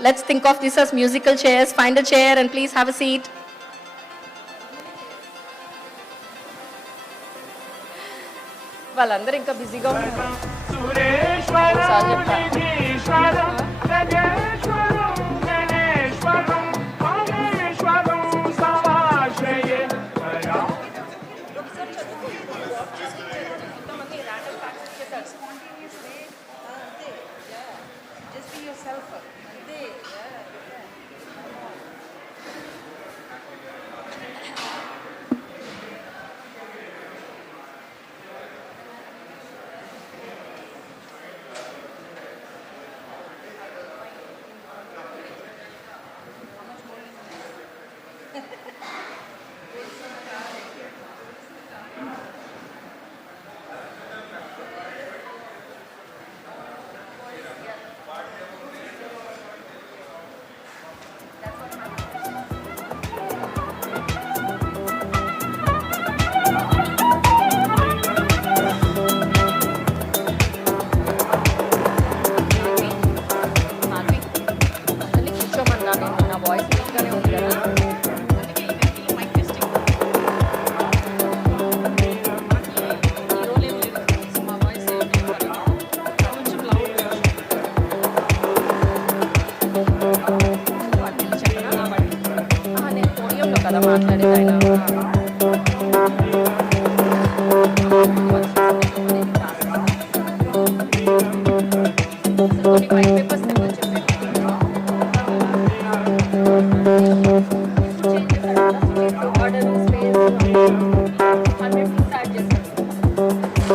Let's think of this as musical chairs. Find a chair and please have a seat. వాళ్ళందరూ ఇంకా బిజీగా ఉన్నారు. ఒకసారి చెప్తా. కదా మాట్లాడేది ఆయన కొన్ని వైట్ పేపర్స్ తెమ్మని చెప్పాను ఆర్డర్ స్పేస్ 100 స్టార్ట్ చేశాను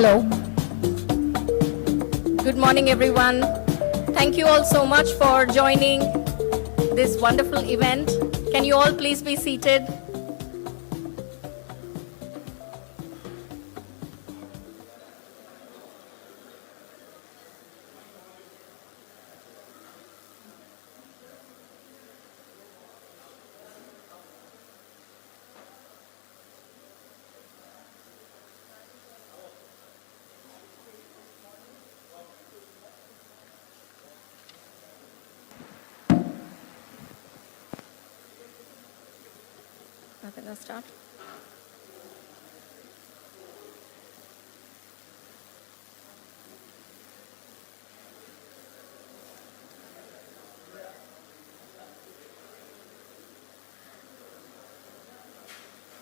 Hello. Good morning, everyone. Thank you all so much for joining this wonderful event. Can you all please be seated? Okay, let's start.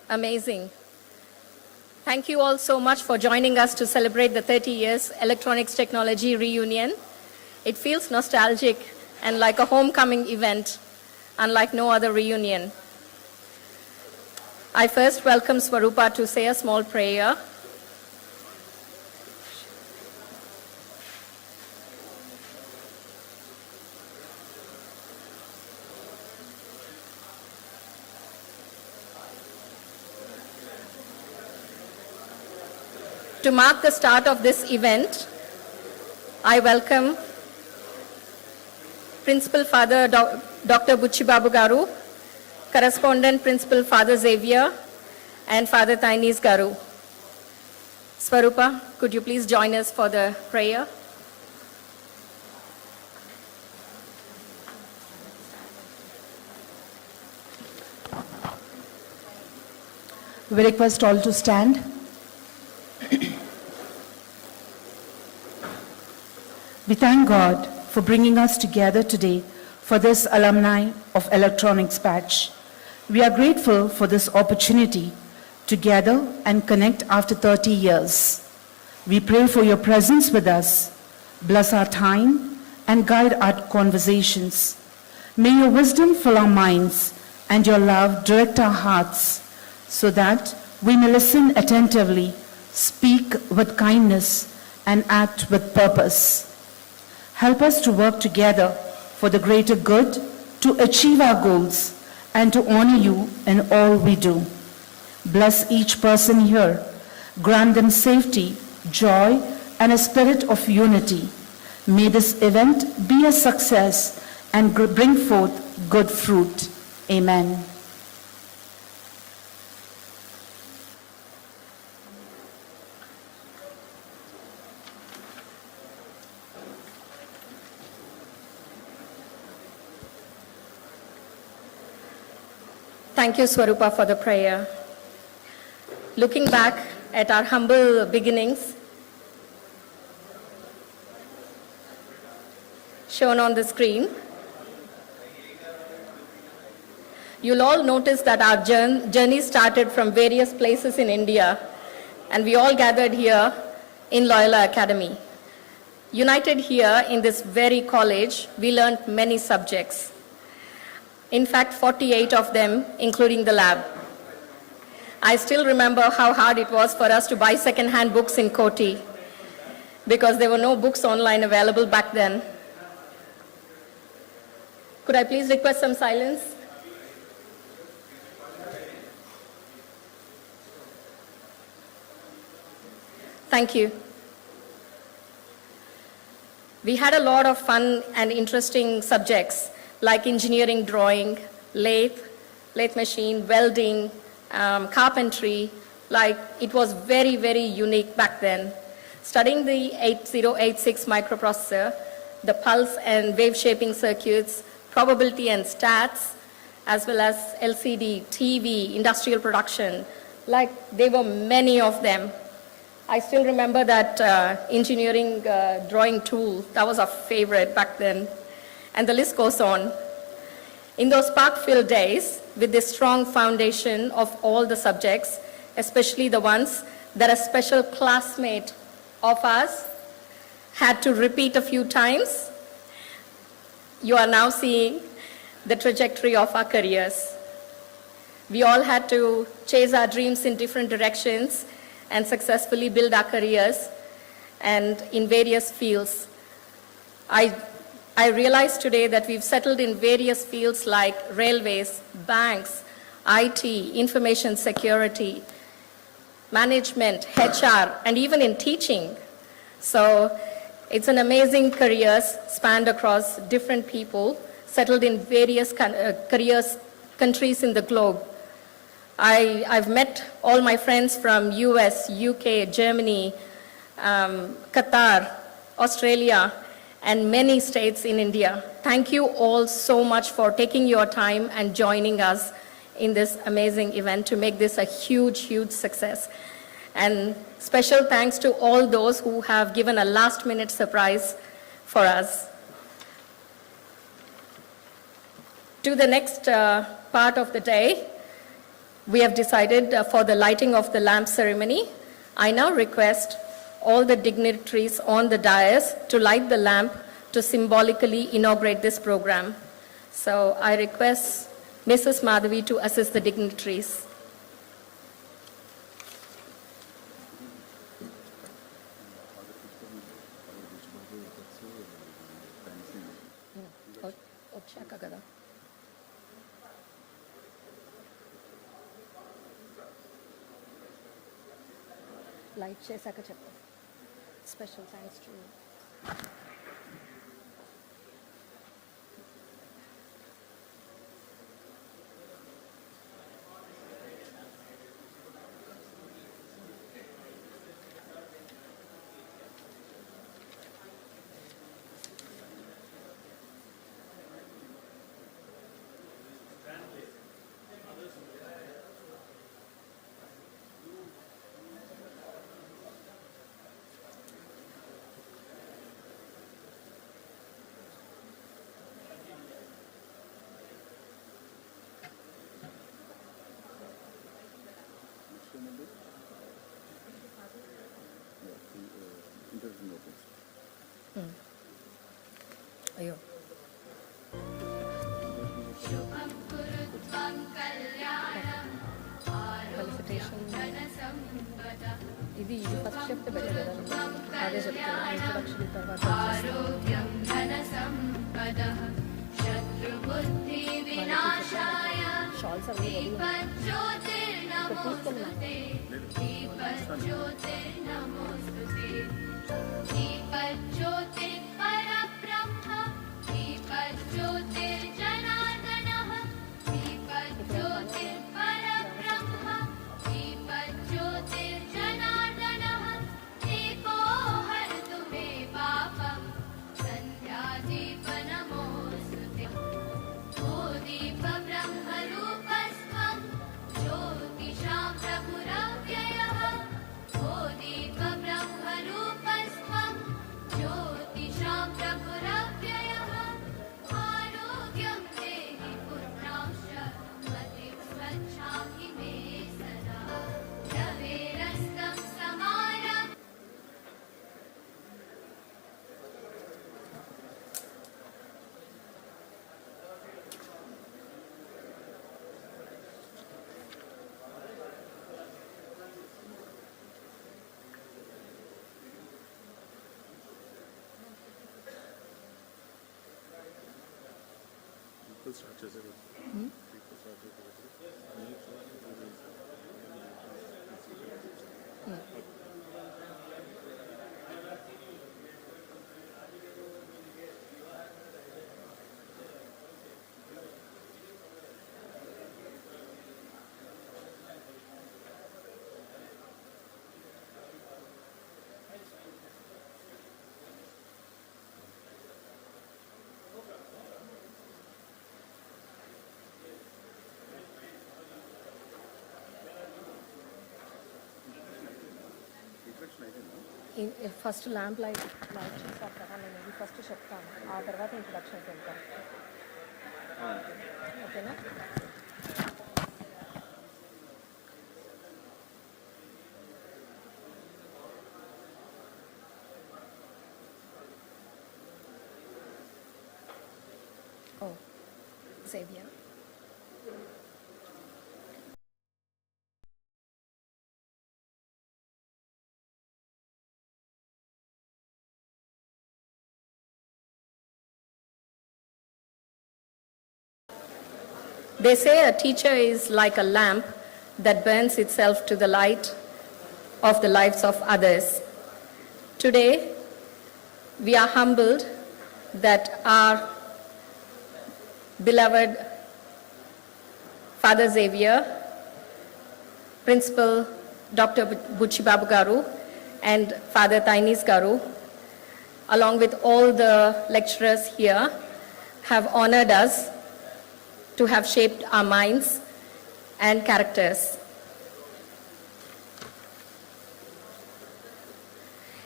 Amazing. Thank you all so much for joining us to celebrate the 30 years Electronics Technology Reunion. It feels nostalgic and like a homecoming event, unlike no other reunion. I first welcome Swarupa to say a small prayer. To mark the start of this event, I welcome Principal Father Dr. Buchibabu Garu, Correspondent Principal Father Xavier, and Father Tainis Garu. Swarupa, could you please join us for the prayer? We request all to stand. We thank God for bringing us together today for this alumni of electronics batch. We are grateful for this opportunity to gather and connect after 30 years. We pray for your presence with us, bless our time, and guide our conversations. May your wisdom fill our minds and your love direct our hearts so that we may listen attentively, speak with kindness, and act with purpose. Help us to work together for the greater good, to achieve our goals, and to honor you in all we do. Bless each person here. Grant them safety, joy, and a spirit of unity. May this event be a success and bring forth good fruit. Amen. Thank you, Swarupa, for the prayer. Looking back at our humble beginnings, shown on the screen, you'll all notice that our journey started from various places in India, and we all gathered here in Loyola Academy. United here in this very college, we learned many subjects. In fact, 48 of them, including the lab. I still remember how hard it was for us to buy second-hand books in Koti because there were no books online available back then. Could I please request some silence? Thank you. We had a lot of fun and interesting subjects like engineering drawing, lathe machine, welding, carpentry. Like, it was very, very unique back then. Studying the 8086 microprocessor, the pulse and wave shaping circuits, probability and stats, as well as LCD, TV, industrial production. Like, there were many of them. I still remember that engineering drawing tool. That was our favorite back then. And the list goes on. In those spark-filled days, with this strong foundation of all the subjects, especially the ones that a special classmate of us had to repeat a few times, you are now seeing the trajectory of our careers. We all had to chase our dreams in different directions, and successfully build our careers and in various fields. I realize today that we've settled in various fields like railways, banks, IT, information security, management, HR, and even in teaching. So it's an amazing careers spanned across different people, settled in various countries in the globe. I've met all my friends from US, UK, Germany, Qatar, Australia, and many states in India. Thank you all so much for taking your time and joining us in this amazing event to make this a huge, huge success. And special thanks to all those who have given a last-minute surprise for us. To the next part of the day, we have decided for the lighting of the lamp ceremony. I now request all the dignitaries on the dais to light the lamp to symbolically inaugurate this program. So I request Mrs. Madhavi to assist the dignitaries. వచ్చాక కదా light చేశాక చెప్పు special thanks to అయ్యో ఇది first చెప్తే better కదా అదే చెప్తాను ఇంట్రొడక్షన్ తర్వాత షాల్స్ అవి ఫస్ట్ ల్యాంప్ లైట్ చేసాక కదా నేను ఇది ఫస్ట్ చెప్తాను ఆ తర్వాత ఇంట్రడక్షన్కి వెళ్తాను ఓకేనా ఓ saviour They say a teacher is like a lamp that burns itself to the light of the lives of others. Today, we are humbled that our beloved Father Xavier, Principal Dr. Buchi Babu Garu, and Father Tainis Garu, along with all the lecturers here, have honored us to have shaped our minds and characters.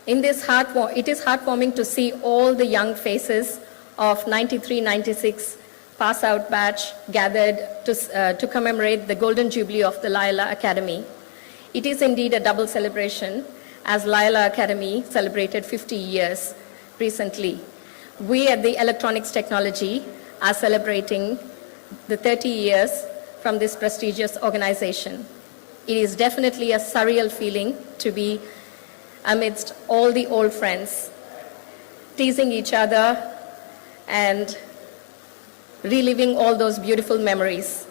It is heartwarming to see all the young faces of 93-96 pass-out batch gathered to commemorate the Golden Jubilee of the Laila Academy. It is indeed a double celebration, as Laila Academy celebrated 50 years recently. We at the Electronics Technology are celebrating the 30 years from this prestigious organization. It is definitely a surreal feeling to be amidst all the old friends, teasing each other and reliving all those beautiful memories.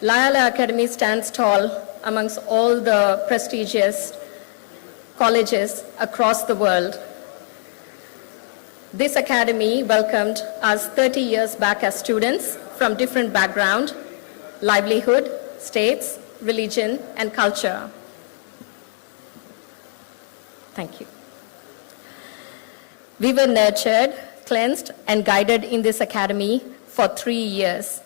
Laila Academy stands tall amongst all the prestigious colleges across the world. This academy welcomed us 30 years back as students from different background, livelihood, states, religion, and culture. Thank you. We were nurtured, cleansed, and guided in this academy for 3 years.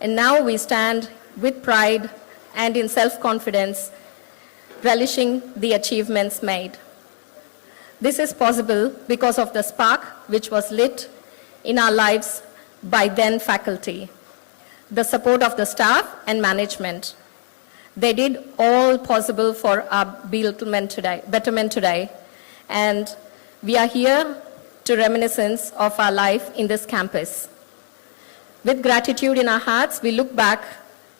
And now we stand with pride and in self-confidence, relishing the achievements made. This is possible because of the spark which was lit in our lives by then faculty, the support of the staff and management. They did all possible for our betterment today, and we are here to reminiscence of our life in this campus. With gratitude in our hearts, we look back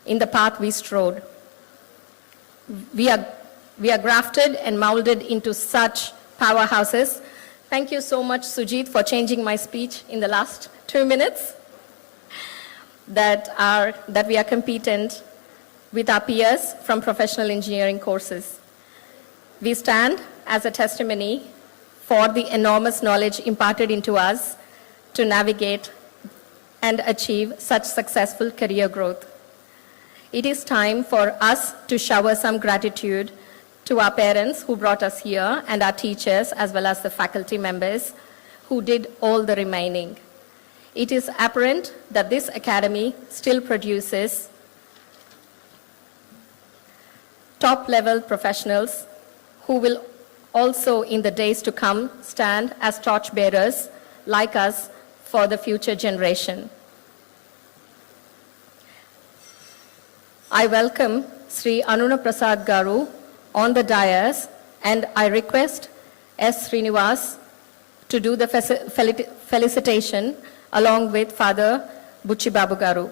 in the path we strode. We are grafted and molded into such powerhouses. Thank you so much, Sujit, for changing my speech in the last 2 minutes. That we are competent with our peers from professional engineering courses. We stand as a testimony for the enormous knowledge imparted into us to navigate and achieve such successful career growth. It is time for us to shower some gratitude to our parents who brought us here and our teachers as well as the faculty members who did all the remaining. It is apparent that this academy still produces top-level professionals who will also in the days to come stand as torchbearers like us for the future generation. I welcome Sri Anuna Prasad Garu on the dais, and I request S. Srinivas to do the felicitation along with Father Buchi Babu Garu.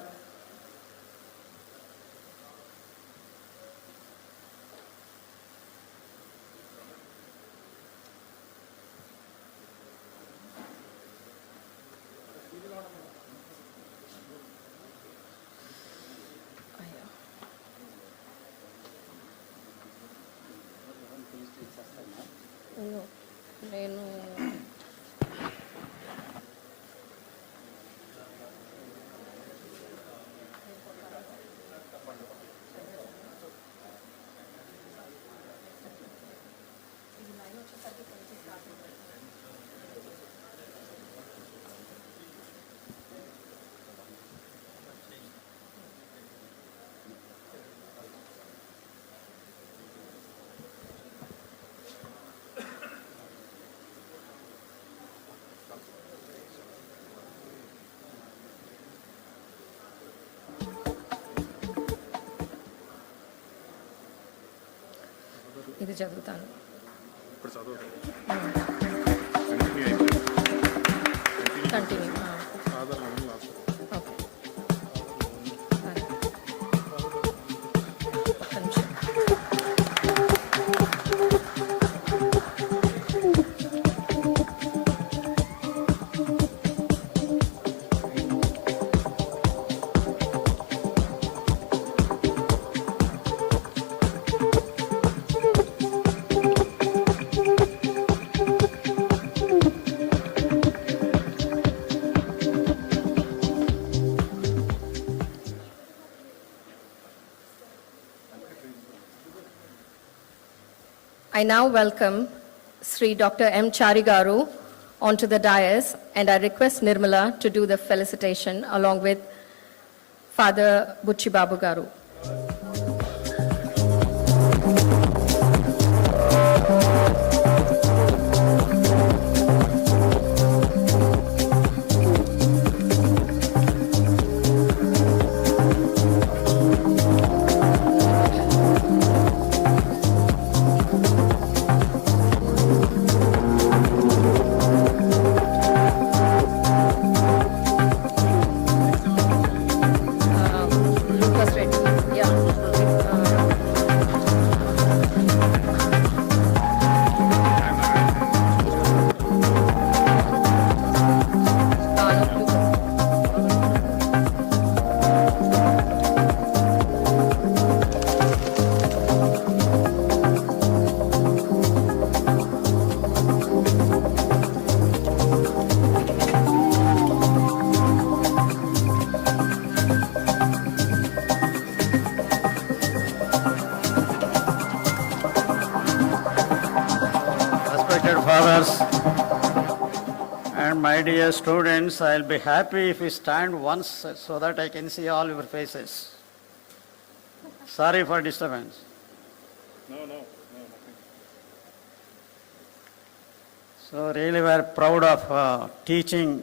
ఇది చదువుతాను. Continue. Okay. ఒక్క నిమిషం. I now welcome Sri Dr. M. Charigaru onto the dais, and I request Nirmala to do the felicitation along with Father Buchi Babu Garu. Lucas Reddy, yeah. Lucas. Respected fathers and my dear students, I'll be happy if you stand once so that I can see all your faces. Sorry for disturbance. Nothing. So really we are proud of teaching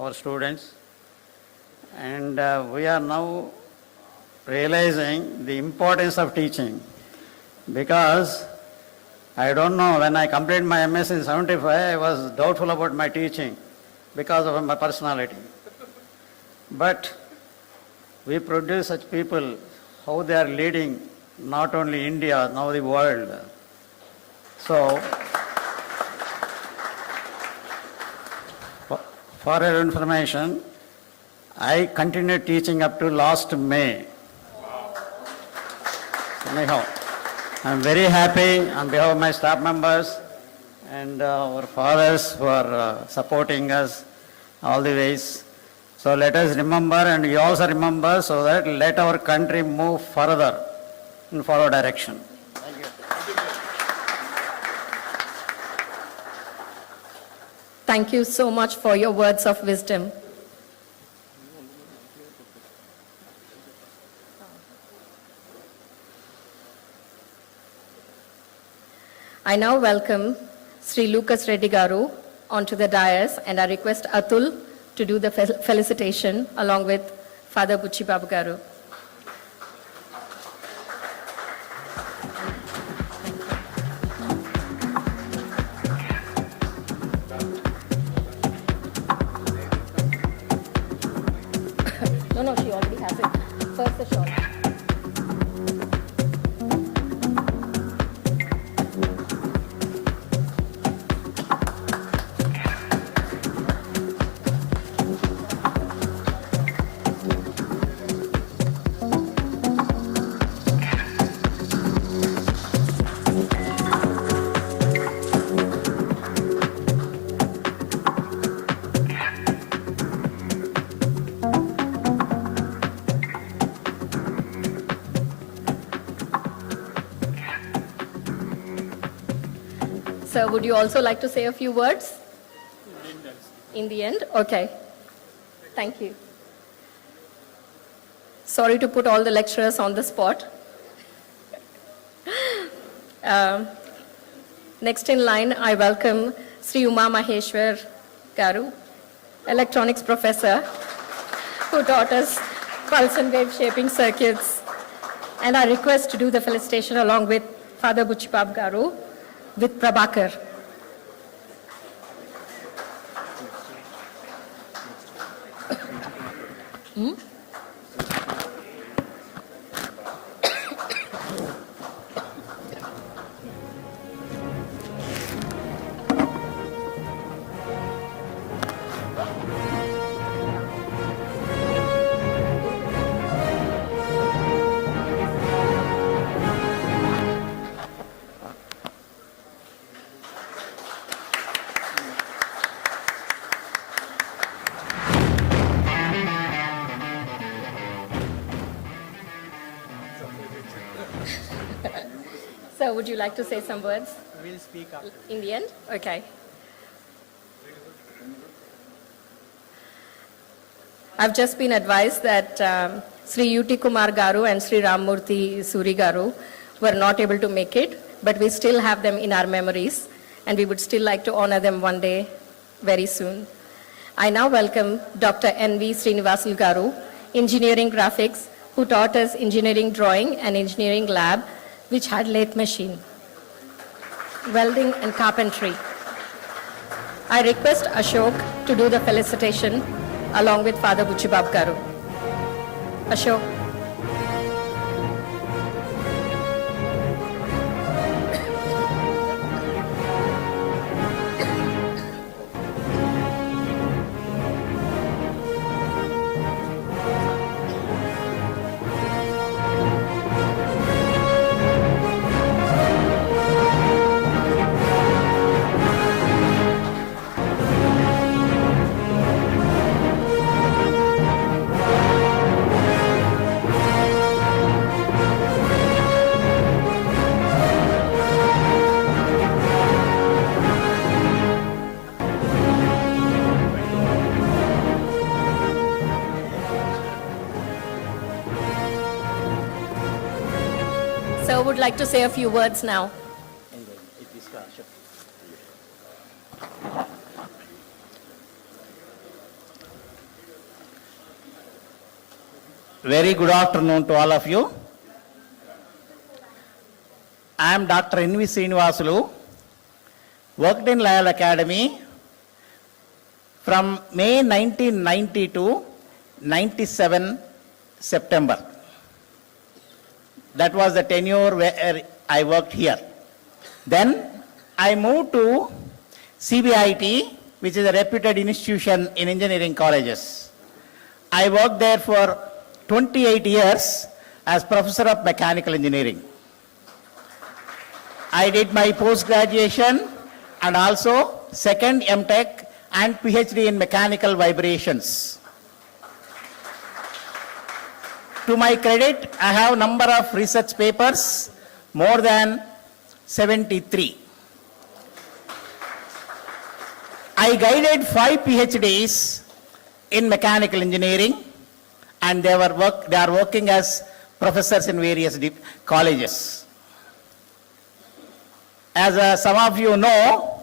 our students, and we are now realizing the importance of teaching, because I don't know, when I completed my MS in 75, I was doubtful about my teaching because of my personality. But we produce such people, how they are leading not only India, now the world. So, for your information, I continued teaching up to last May. Anyhow, I'm very happy on behalf of my staff members and our fathers who are supporting us all the ways. So let us remember, and you also remember, so that let our country move further in forward direction. Thank you. Thank you so much for your words of wisdom. I now welcome Sri Lucas Reddy Garu onto the dais, and I request Atul to do the felicitation along with Father Buchi Babu Garu. No, she already has it. First the shot. Sir, would you also like to say a few words? In the end? Okay. Thank you. Sorry to put all the lecturers on the spot. Next in line, I welcome Sri Uma Maheshwar Garu, electronics professor, who taught us pulse and wave shaping circuits. And I request to do the felicitation along with Father Buchi Babu Garu with Prabhakar. would you like to say some words? We'll speak after. In the end? Okay. I've just been advised that Sri UT Kumar Garu and Sri Ramurthy Suri Garu were not able to make it, but we still have them in our memories, and we would still like to honor them one day very soon. I now welcome Dr. N.V. Srinivasul Garu, Engineering Graphics, who taught us engineering drawing and engineering lab, which had lathe machine, welding and carpentry. I request Ashok to do the felicitation along with Father Buchibab Garu. Ashok. So would like to say a few words now. Very good afternoon to all of you. I am Dr. N.V. Srinivasulu, worked in Loyola Academy from May 1990 to 97 September. That was the tenure where I worked here. Then I moved to CBIT, which is a reputed institution in engineering colleges. I worked there for 28 years as professor of mechanical engineering. I did my post-graduation and also second MTech and PhD in mechanical vibrations. To my credit, I have number of research papers, more than 73. I guided 5 PhDs in mechanical engineering, and they are working as professors in various colleges. As some of you know,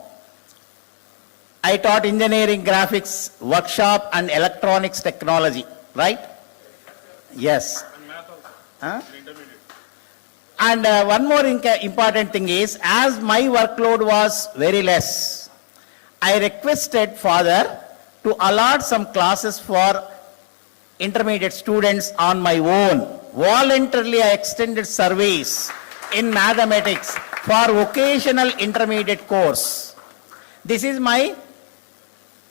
I taught engineering graphics workshop and electronics technology, right? Yes. Huh? And one more important thing is, as my workload was very less, I requested Father to allot some classes for intermediate students on my own. Voluntarily, I extended surveys in mathematics for vocational intermediate course. This is my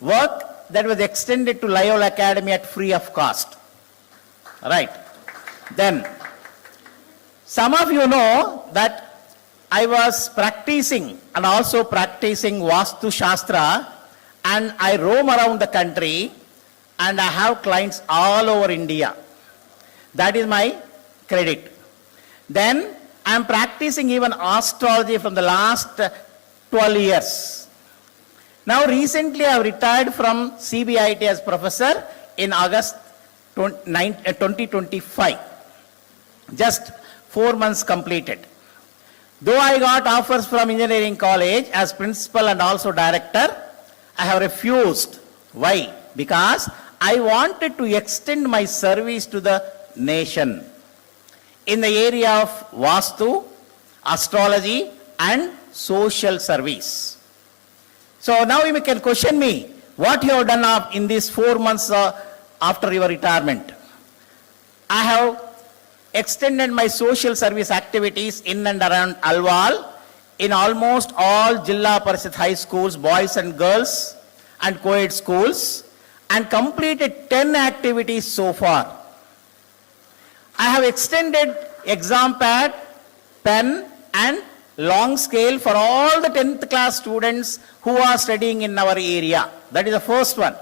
work that was extended to Loyola Academy at free of cost. Right. Then, some of you know that I was practicing and also practicing Vastu Shastra, and I roam around the country and I have clients all over India. That is my credit. Then I am practicing even astrology from the last 12 years. Now recently I have retired from CBIT as professor in August 2025. Just 4 months completed. Though I got offers from engineering college as principal and also director, I have refused. Why? Because I wanted to extend my service to the nation in the area of Vastu, astrology and social service. So now you can question me, what you have done in these 4 months after your retirement. I have extended my social service activities in and around Alwal in almost all Jilla Parishad high schools, boys and girls and co-ed schools, and completed 10 activities so far. I have extended exam pad, pen and long scale for all the 10th class students who are studying in our area. That is the first one.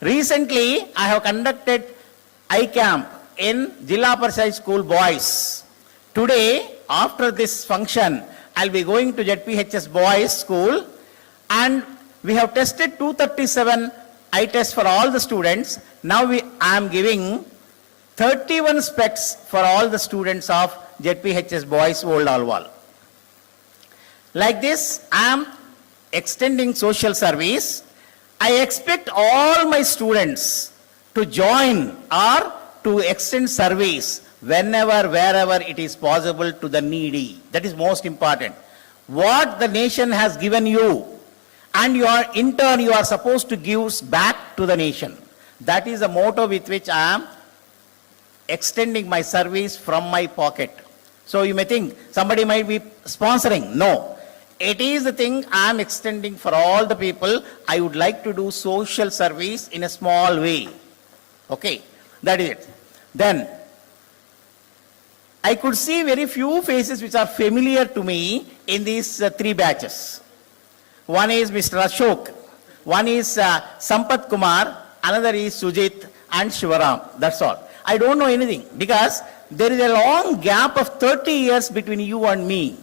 Recently, I have conducted I-Camp in Jilla Parishad School boys. Today, after this function, I'll be going to ZPHS Boys School, and we have tested 237 eye tests for all the students. Now I am giving 31 specs for all the students of ZPHS Boys Old Alwal. Like this, I am extending social service. I expect all my students to join or to extend service whenever, wherever it is possible to the needy. That is most important. What the nation has given you, and you are, in turn, you are supposed to give back to the nation. That is the motto with which I am extending my service from my pocket. So you may think somebody might be sponsoring. No. It is the thing I am extending for all the people. I would like to do social service in a small way. Okay, that is it. Then, I could see very few faces which are familiar to me in these three batches. One is Mr. Ashok, one is Sampath Kumar, another is Sujit and Shivaram. That's all. I don't know anything because there is a long gap of 30 years between you and me.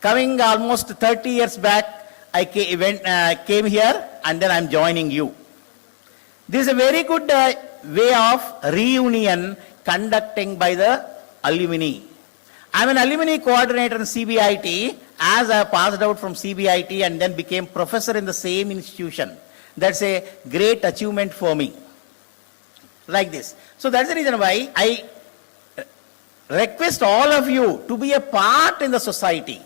Coming almost 30 years back, I came here and then I'm joining you. This is a very good way of reunion conducting by the alumni. I'm an alumni coordinator in CBIT, as I passed out from CBIT and then became professor in the same institution. That's a great achievement for me. Like this. So that's the reason why I request all of you to be a part in the society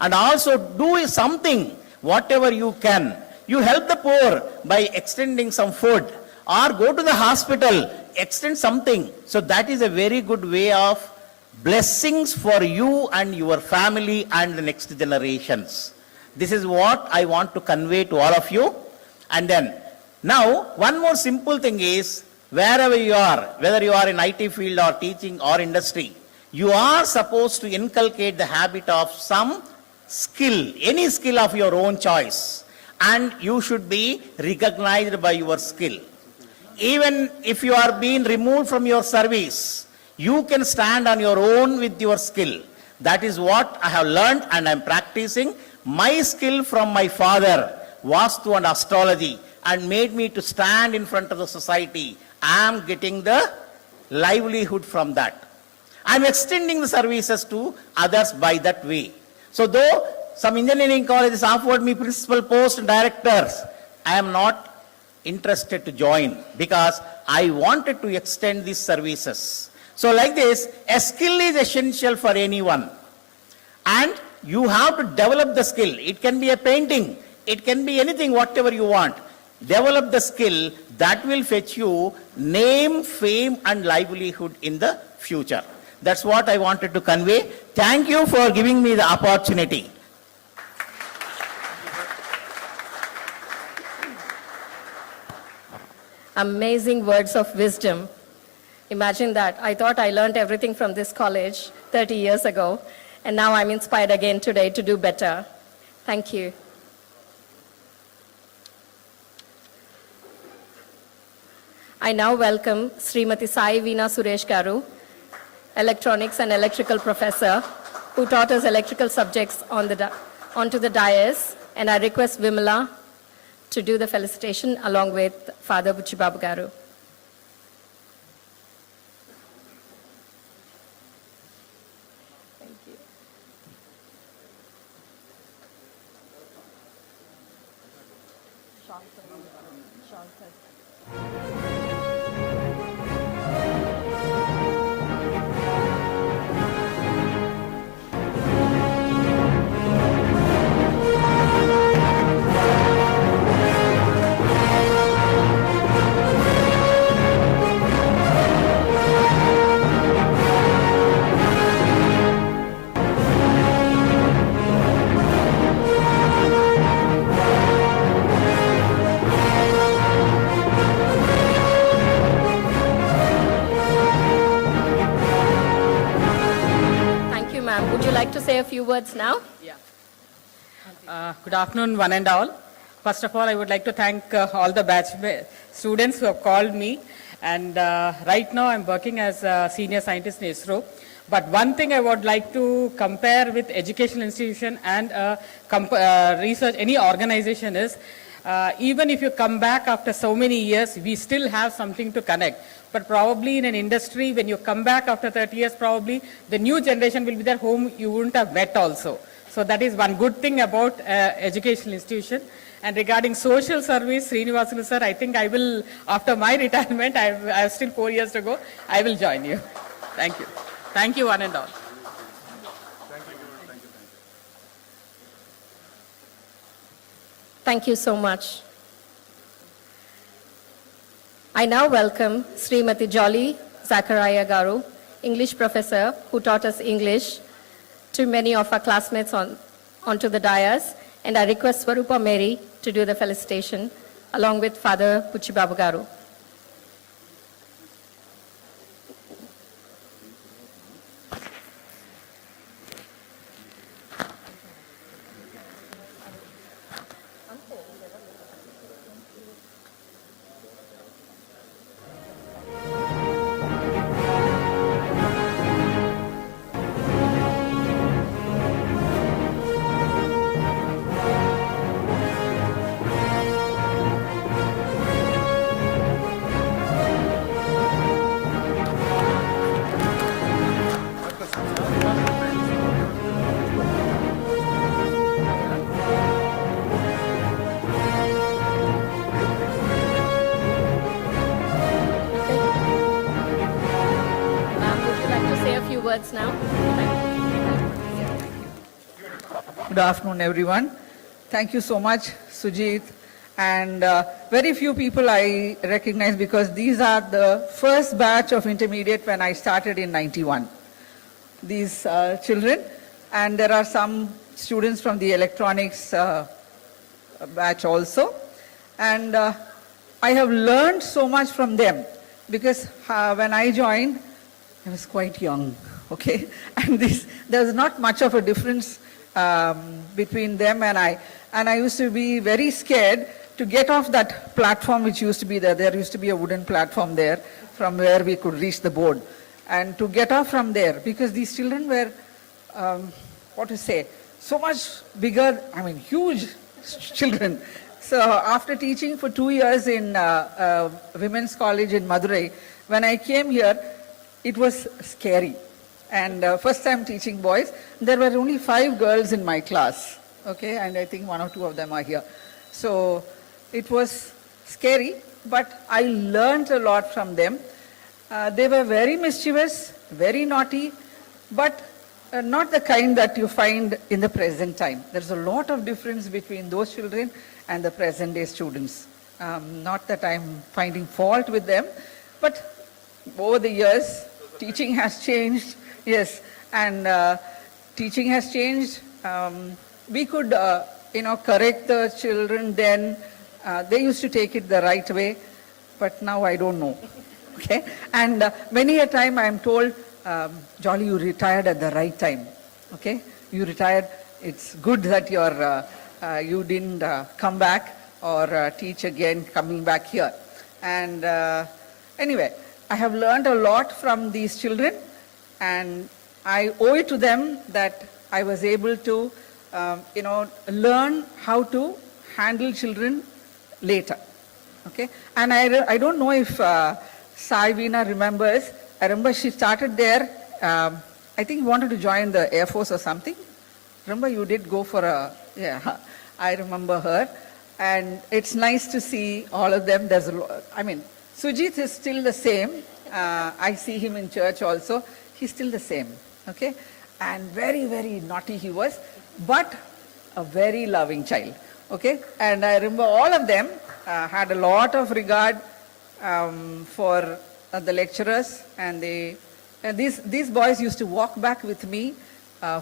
and also do something, whatever you can. You help the poor by extending some food or go to the hospital, extend something. So that is a very good way of blessings for you and your family and the next generations. This is what I want to convey to all of you. And then, now, one more simple thing is, wherever you are, whether you are in IT field or teaching or industry, you are supposed to inculcate the habit of some skill, any skill of your own choice. And you should be recognized by your skill. Even if you are being removed from your service, you can stand on your own with your skill. That is what I have learned and I am practicing. My skill from my father, Vastu and astrology, and made me to stand in front of the society. I am getting the livelihood from that. I am extending the services to others by that way. So though some engineering colleges offered me principal post and directors, I am not interested to join because I wanted to extend these services. So like this, a skill is essential for anyone. And you have to develop the skill. It can be a painting. It can be anything, whatever you want. Develop the skill that will fetch you name, fame, and livelihood in the future. That's what I wanted to convey. Thank you for giving me the opportunity. Amazing words of wisdom. Imagine that. I thought I learned everything from this college 30 years ago, and now I'm inspired again today to do better. Thank you. I now welcome Srimati Sai Veena Suresh Garu, Electronics and Electrical Professor, who taught us electrical subjects onto the dais, and I request Vimala to do the felicitation along with Father Buchibabu Garu. Thank you. Thank you, ma'am. Would you like to say a few words now? Good afternoon, one and all. First of all, I would like to thank all the batch students who have called me. And right now, I'm working as a senior scientist in ISRO. But one thing I would like to compare with educational institution and research, any organization is, even if you come back after so many years, we still have something to connect. But probably in an industry, when you come back after 30 years, probably the new generation will be there whom you wouldn't have met also. So that is one good thing about educational institution. And regarding social service, Srinivasan sir, I think I will, after my retirement, I have still 4 years to go, I will join you. Thank you. Thank you one and all. Thank you so much. I now welcome Srimati Jolly Zachariah Garu, English professor who taught us English, to many of our classmates onto the dais, and I request Swarupa Mary to do the felicitation along with Father Puchibabu Garu. Words now. Good afternoon, everyone. Thank you so much, Sujit. And very few people I recognize because these are the first batch of intermediate when I started in 91. These children, and there are some students from the electronics batch also. And I have learned so much from them because when I joined, I was quite young. Okay, and there's not much of a difference between them and I. And I used to be very scared to get off that platform which used to be there. There used to be a wooden platform there from where we could reach the board. And to get off from there, because these children were, so much bigger, huge children. So after teaching for 2 years in women's college in Madurai, when I came here, it was scary. And first time teaching boys, there were only 5 girls in my class, okay, and I think 1 or 2 of them are here. So it was scary, but I learned a lot from them. They were very mischievous, very naughty, but not the kind that you find in the present time. There's a lot of difference between those children and the present day students. Not that I'm finding fault with them, but over the years, teaching has changed. Yes, and teaching has changed. We could, correct the children then. They used to take it the right way, but now I don't know. Okay, and many a time I am told, Jolly, you retired at the right time. Okay, you retired. It's good that you didn't come back or teach again, coming back here. And anyway, I have learned a lot from these children. And I owe it to them that I was able to, learn how to handle children later. Okay, and I don't know if Sai Veena remembers. I remember she started there. I think wanted to join the Air Force or something. Remember, you did go for I remember her, and it's nice to see all of them. Sujit is still the same. I see him in church also. He's still the same, okay? And very, very naughty he was, but a very loving child, okay? And I remember all of them had a lot of regard for the lecturers, and these boys used to walk back with me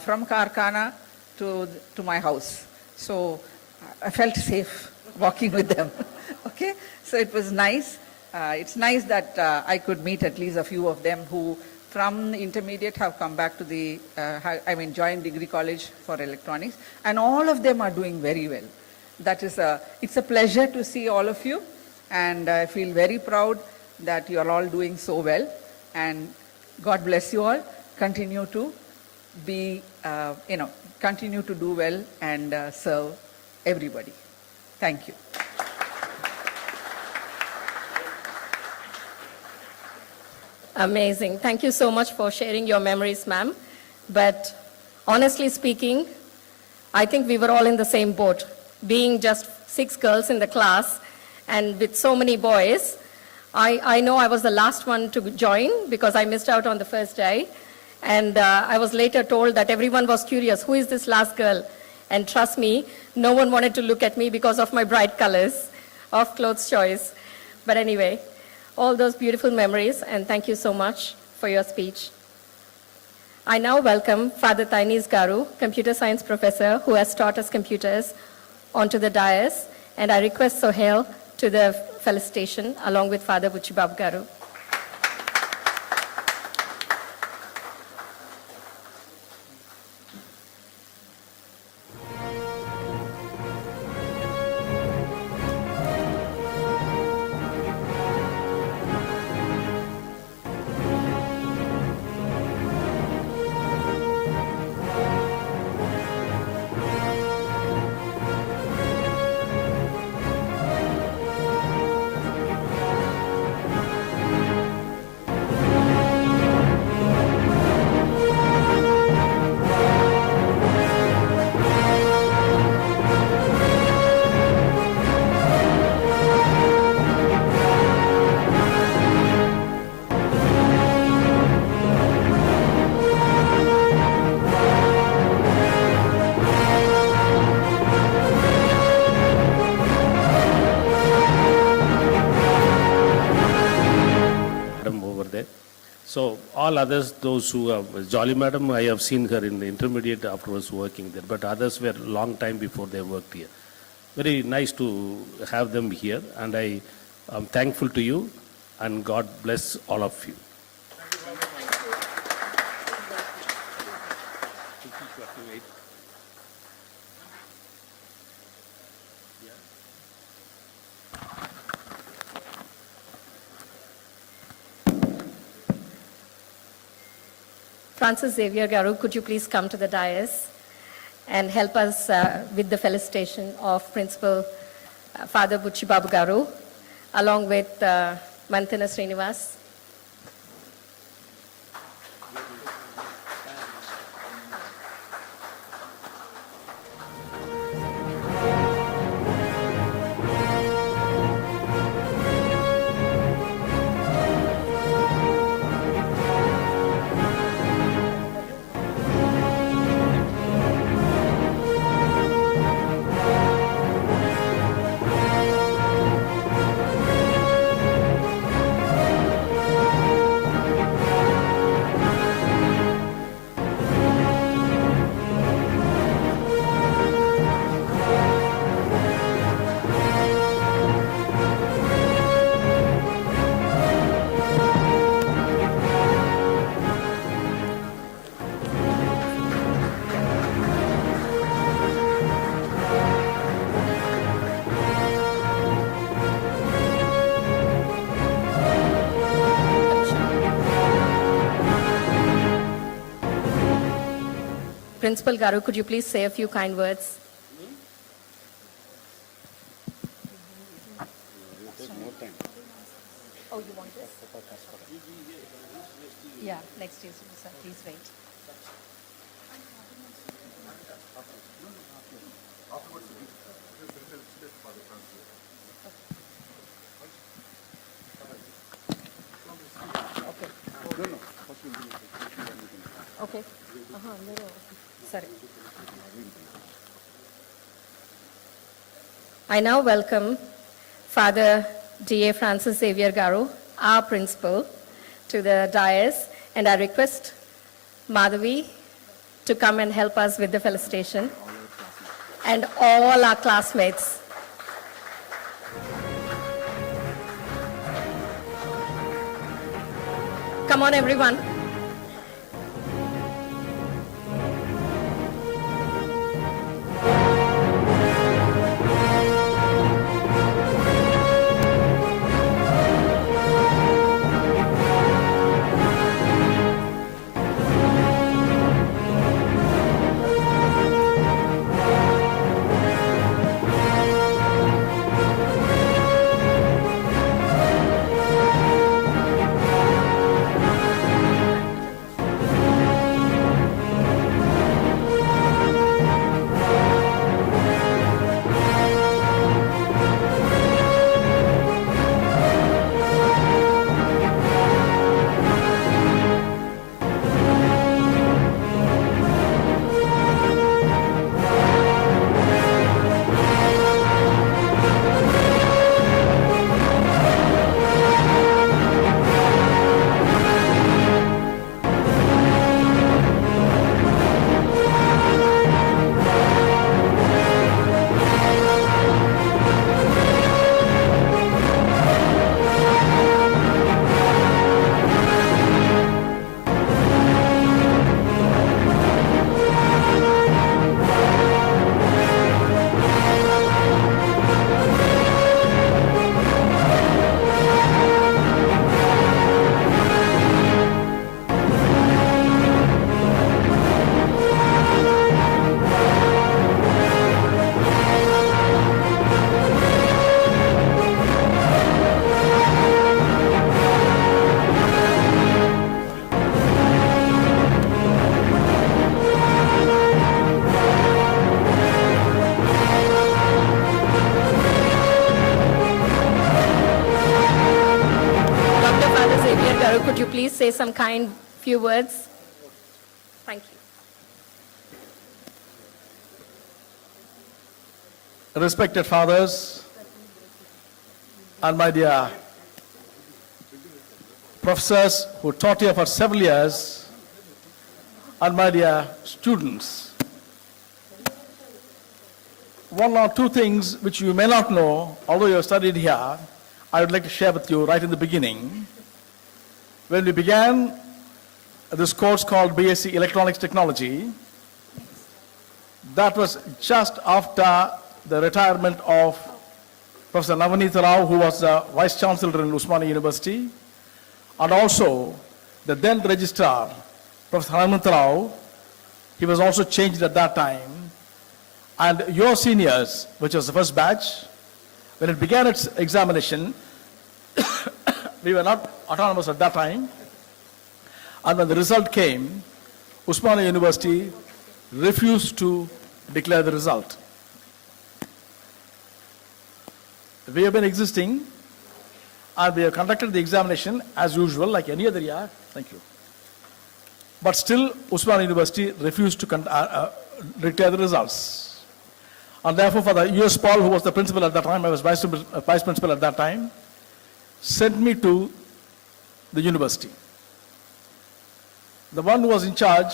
from Karkhana to my house. So I felt safe walking with them, okay? So it was nice. It's nice that I could meet at least a few of them who from intermediate have come back to joined degree college for electronics, and all of them are doing very well. It's a pleasure to see all of you, and I feel very proud that you are all doing so well, and God bless you all. continue to be, continue to do well and serve everybody. Thank you. Amazing. Thank you so much for sharing your memories, ma'am. But honestly speaking, I think we were all in the same boat. Being just 6 girls in the class and with so many boys, I know I was the last one to join because I missed out on the first day. And I was later told that everyone was curious, who is this last girl? And trust me, no one wanted to look at me because of my bright colors of clothes choice. But anyway, all those beautiful memories, and thank you so much for your speech. I now welcome Father Tainis Garu, computer science professor who has taught us computers, onto the dais, and I request Sohail to the felicitation along with Father Buchibab Garu. So all others, those who have, Jolly Madam, I have seen her in the intermediate afterwards working there, but others were long time before they worked here. Very nice to have them here, and I am thankful to you, and God bless all of you. Francis Xavier Garu, could you please come to the dais and help us with the felicitation of Principal Father Buchibabu Garu, along with Manthana Srinivas. Principal Garu, could you please say a few kind words? Oh, you want this? Yeah, next year, sir. Please wait. Okay. Sorry. I now welcome Father D.A. Francis Xavier Garu, our principal, to the dais, and I request Madhavi to come and help us with the felicitation, and all our classmates. Come on, everyone. Garu, could you please say some kind few words? Thank you. Respected fathers, and my dear professors who taught here for several years, and my dear students, one or two things which you may not know, although you have studied here, I would like to share with you right in the beginning. When we began this course called BSc Electronics Technology, that was just after the retirement of Professor Navneet Rao, who was the Vice Chancellor in Usmania University, and also the then Registrar, Professor Hemant Rao. He was also changed at that time. And your seniors, which was the first batch, when it began its examination, we were not autonomous at that time. And when the result came, Usmania University refused to declare the result. We have been existing, and we have conducted the examination as usual, like any other year. Thank you. But still, Usmania University refused to declare the results. And therefore, for the U.S. Paul, who was the principal at that time, I was vice principal at that time, sent me to the university. The one who was in charge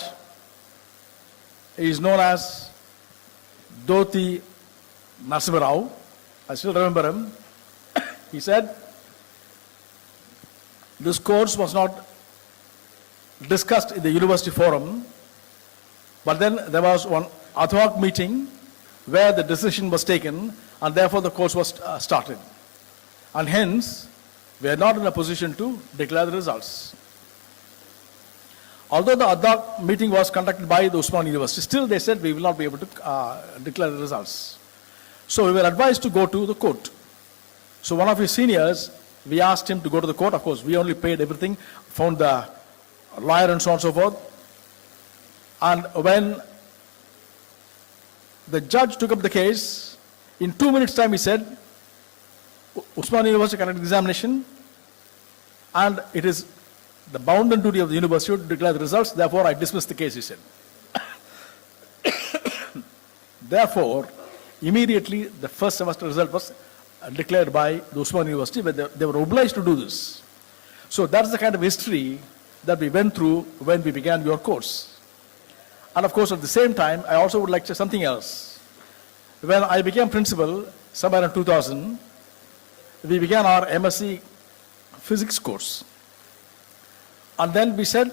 is known as Dhoti Narasimha Rao. I still remember him. He said, this course was not discussed in the university forum, but then there was one ad hoc meeting where the decision was taken, and therefore the course was started. And hence, we are not in a position to declare the results. Although the ad hoc meeting was conducted by the Usmania University, still they said we will not be able to declare the results. So we were advised to go to the court. So one of his seniors, we asked him to go to the court. Of course, we only paid everything, found the lawyer and so on and so forth. And when the judge took up the case, in 2 minutes' time he said, Usmania University conducted examination, and it is the bounden duty of the university to declare the results, therefore I dismiss the case, he said. Therefore, immediately the first semester result was declared by the Usmania University, but they were obliged to do this. So that's the kind of history that we went through when we began your course. And of course, at the same time, I also would like to say something else. When I became principal, somewhere in 2000, we began our MSc physics course. And then we said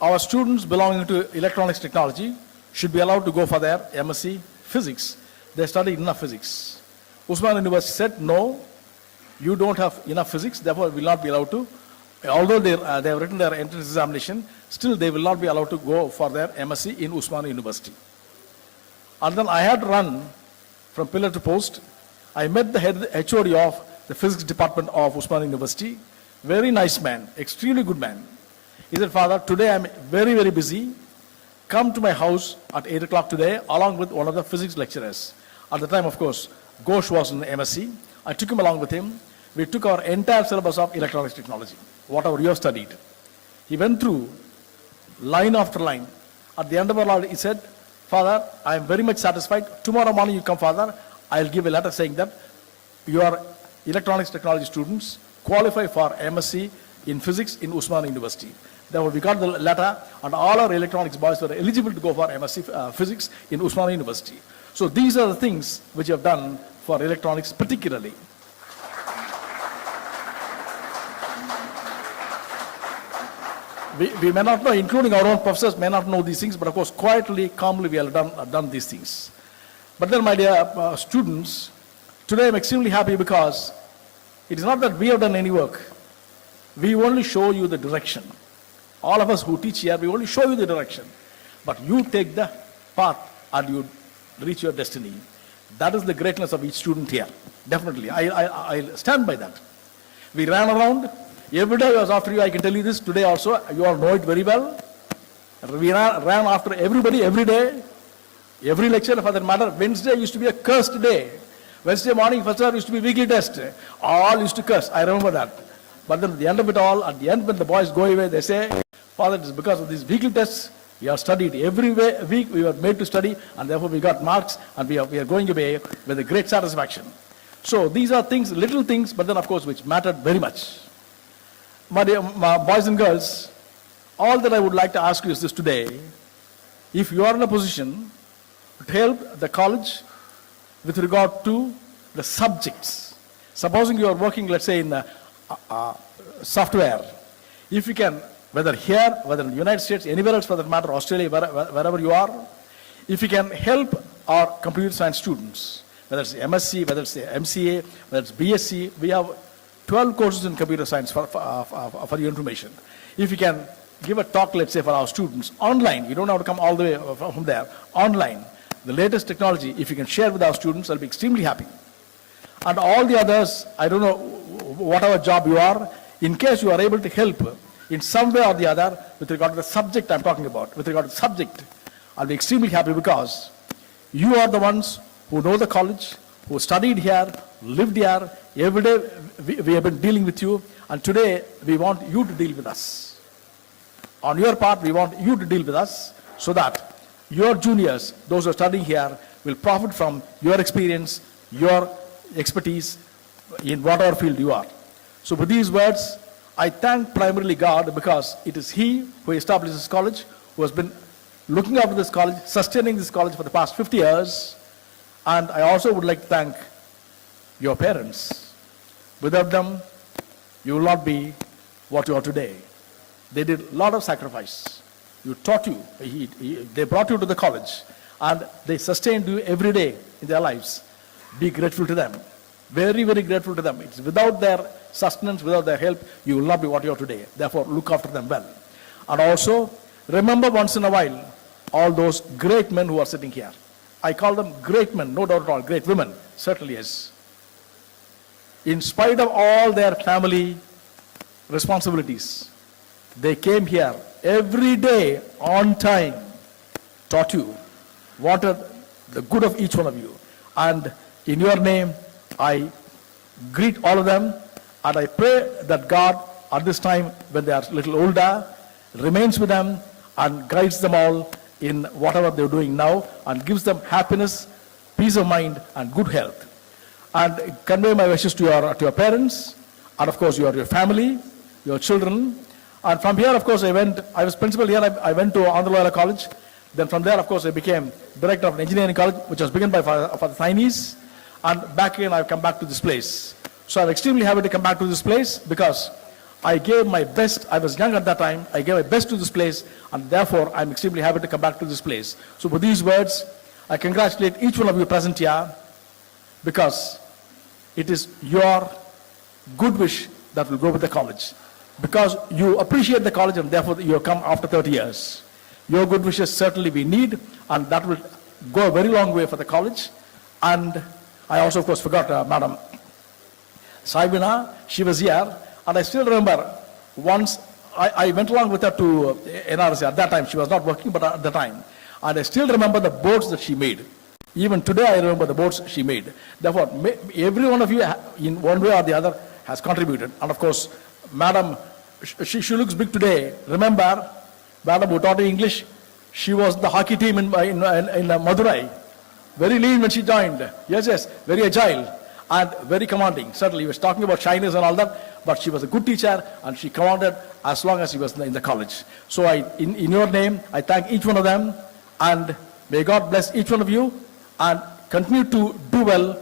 our students belonging to electronics technology should be allowed to go for their MSc physics. They studied enough physics. Usmania University said, no, you don't have enough physics, therefore will not be allowed to. Although they have written their entrance examination, still they will not be allowed to go for their MSc in Usmania University. And then I had to run from pillar to post. I met the head HOD of the physics department of Usmania University. Very nice man, extremely good man. He said, Father, today I'm very, very busy. Come to my house at 8 o'clock today, along with one of the physics lecturers. At the time, of course, Ghosh was in the MSc. I took him along with him. We took our entire syllabus of electronics technology, whatever you have studied. He went through line after line. At the end of our line, he said, Father, I am very much satisfied. Tomorrow morning you come, Father. I'll give a letter saying that your electronics technology students qualify for MSc in physics in Usmania University. Therefore, we got the letter, and all our electronics boys were eligible to go for MSc physics in Usmania University. So these are the things which you have done for electronics particularly. We may not know, including our own professors, may not know these things, but of course, quietly, calmly, we have done these things. But then, my dear students, today I'm extremely happy because it is not that we have done any work. We only show you the direction. All of us who teach here, we only show you the direction. But you take the path and you reach your destiny. That is the greatness of each student here. Definitely. I stand by that. We ran around. Every day I was after you, I can tell you this. Today also, you all know it very well. We ran after everybody every day. Every lecture, for that matter. Wednesday used to be a cursed day. Wednesday morning, first hour used to be weekly test. All used to curse. I remember that. But then at the end of it all, at the end when the boys go away, they say, Father, it is because of these weekly tests, we have studied every week, we were made to study, and therefore we got marks, and we are going away with a great satisfaction. So these are things, little things, but then of course which mattered very much. My dear boys and girls, all that I would like to ask you is this today. If you are in a position to help the college with regard to the subjects, supposing you are working, let's say, in software, if you can, whether here, whether in the United States, anywhere else for that matter, Australia, wherever you are, if you can help our computer science students, whether it's MSc, whether it's MCA, whether it's BSc, we have 12 courses in computer science for your information. If you can give a talk, let's say, for our students online, you don't have to come all the way from there, online, the latest technology, if you can share with our students, I'll be extremely happy. And all the others, I don't know, whatever job you are, in case you are able to help in some way or the other with regard to the subject I'm talking about, with regard to the subject, I'll be extremely happy because you are the ones who know the college, who studied here, lived here. Every day we have been dealing with you, and today we want you to deal with us. On your part, we want you to deal with us so that your juniors, those who are studying here, will profit from your experience, your expertise in whatever field you are. So with these words, I thank primarily God because it is He who established this college, who has been looking after this college, sustaining this college for the past 50 years. And I also would like to thank your parents. Without them, you will not be what you are today. They did a lot of sacrifice. You taught you, they brought you to the college, and they sustained you every day in their lives. Be grateful to them. Very, very grateful to them. It's without their sustenance, without their help, you will not be what you are today. Therefore, look after them well. And also, remember once in a while, all those great men who are sitting here. I call them great men, no doubt at all. Great women, certainly yes. In spite of all their family responsibilities, they came here every day on time, taught you, wanted the good of each one of you. And in your name, I greet all of them, and I pray that God, at this time when they are a little older, remains with them and guides them all in whatever they're doing now, and gives them happiness, peace of mind, and good health. And convey my wishes to your parents, and of course your family, your children. And from here, of course, I was principal here, I went to Andhra Loyola College. Then from there, of course, I became director of an engineering college, which was begun by Father Chinese. And back again, I've come back to this place. So I'm extremely happy to come back to this place because I gave my best. I was young at that time. I gave my best to this place, and therefore, I'm extremely happy to come back to this place. So with these words, I congratulate each one of you present here because it is your good wish that will go with the college. Because you appreciate the college and therefore you have come after 30 years. Your good wishes certainly we need, and that will go a very long way for the college. And I also, of course, forgot Madam Saibina. She was here, and I still remember once I went along with her to NRC. At that time, she was not working, but at the time. And I still remember the boards that she made. Even today, I remember the boards she made. Therefore, every one of you, in one way or the other, has contributed. And of course, Madam, she looks big today. Remember, Madam who taught English, she was the hockey team in Madurai. Very lean when she joined. Yes, very agile and very commanding. Certainly, he was talking about shyness and all that, but she was a good teacher and she commanded as long as she was in the college. So in your name, I thank each one of them, and may God bless each one of you and continue to do well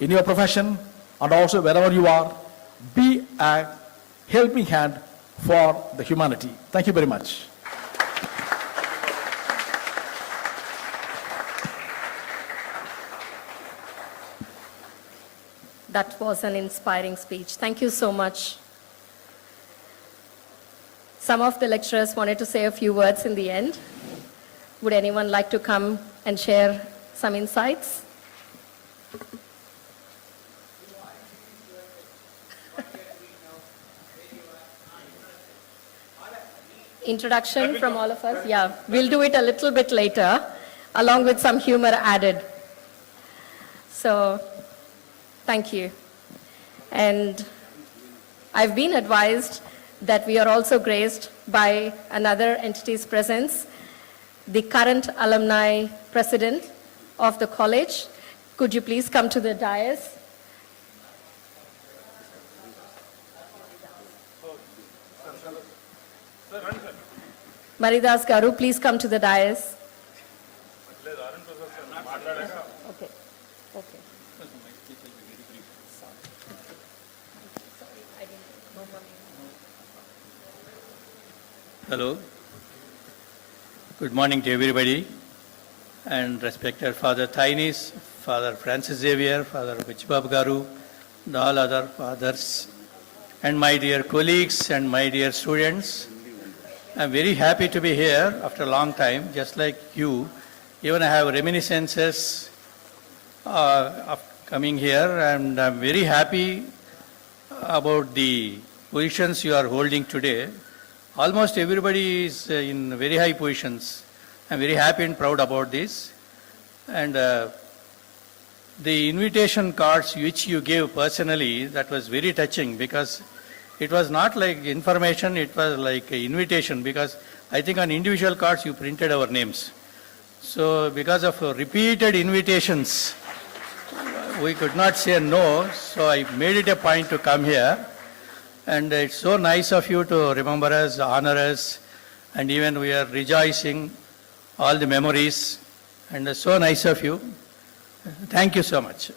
in your profession and also wherever you are. Be a helping hand for the humanity. Thank you very much. That was an inspiring speech. Thank you so much. Some of the lecturers wanted to say a few words in the end. Would anyone like to come and share some insights? Introduction from all of us? Yeah, we'll do it a little bit later, along with some humor added. So, thank you. And I've been advised that we are also graced by another entity's presence, the current alumni president of the college. Could you please come to the dais? Maridas Garu, please come to the dais. Okay. Okay. Hello. Good morning to everybody. And respected Father Tainis, Father Francis Xavier, Father Vichbab Garu, and all other fathers, and my dear colleagues and my dear students. I'm very happy to be here after a long time, just like you. Even I have reminiscences of coming here, and I'm very happy about the positions you are holding today. Almost everybody is in very high positions. I'm very happy and proud about this. And the invitation cards which you gave personally, that was very touching, because it was not like information, it was like an invitation, because I think on individual cards you printed our names. So because of repeated invitations, we could not say no, so I made it a point to come here. And it's so nice of you to remember us, honor us, and even we are rejoicing all the memories, and it's so nice of you. Thank you so much.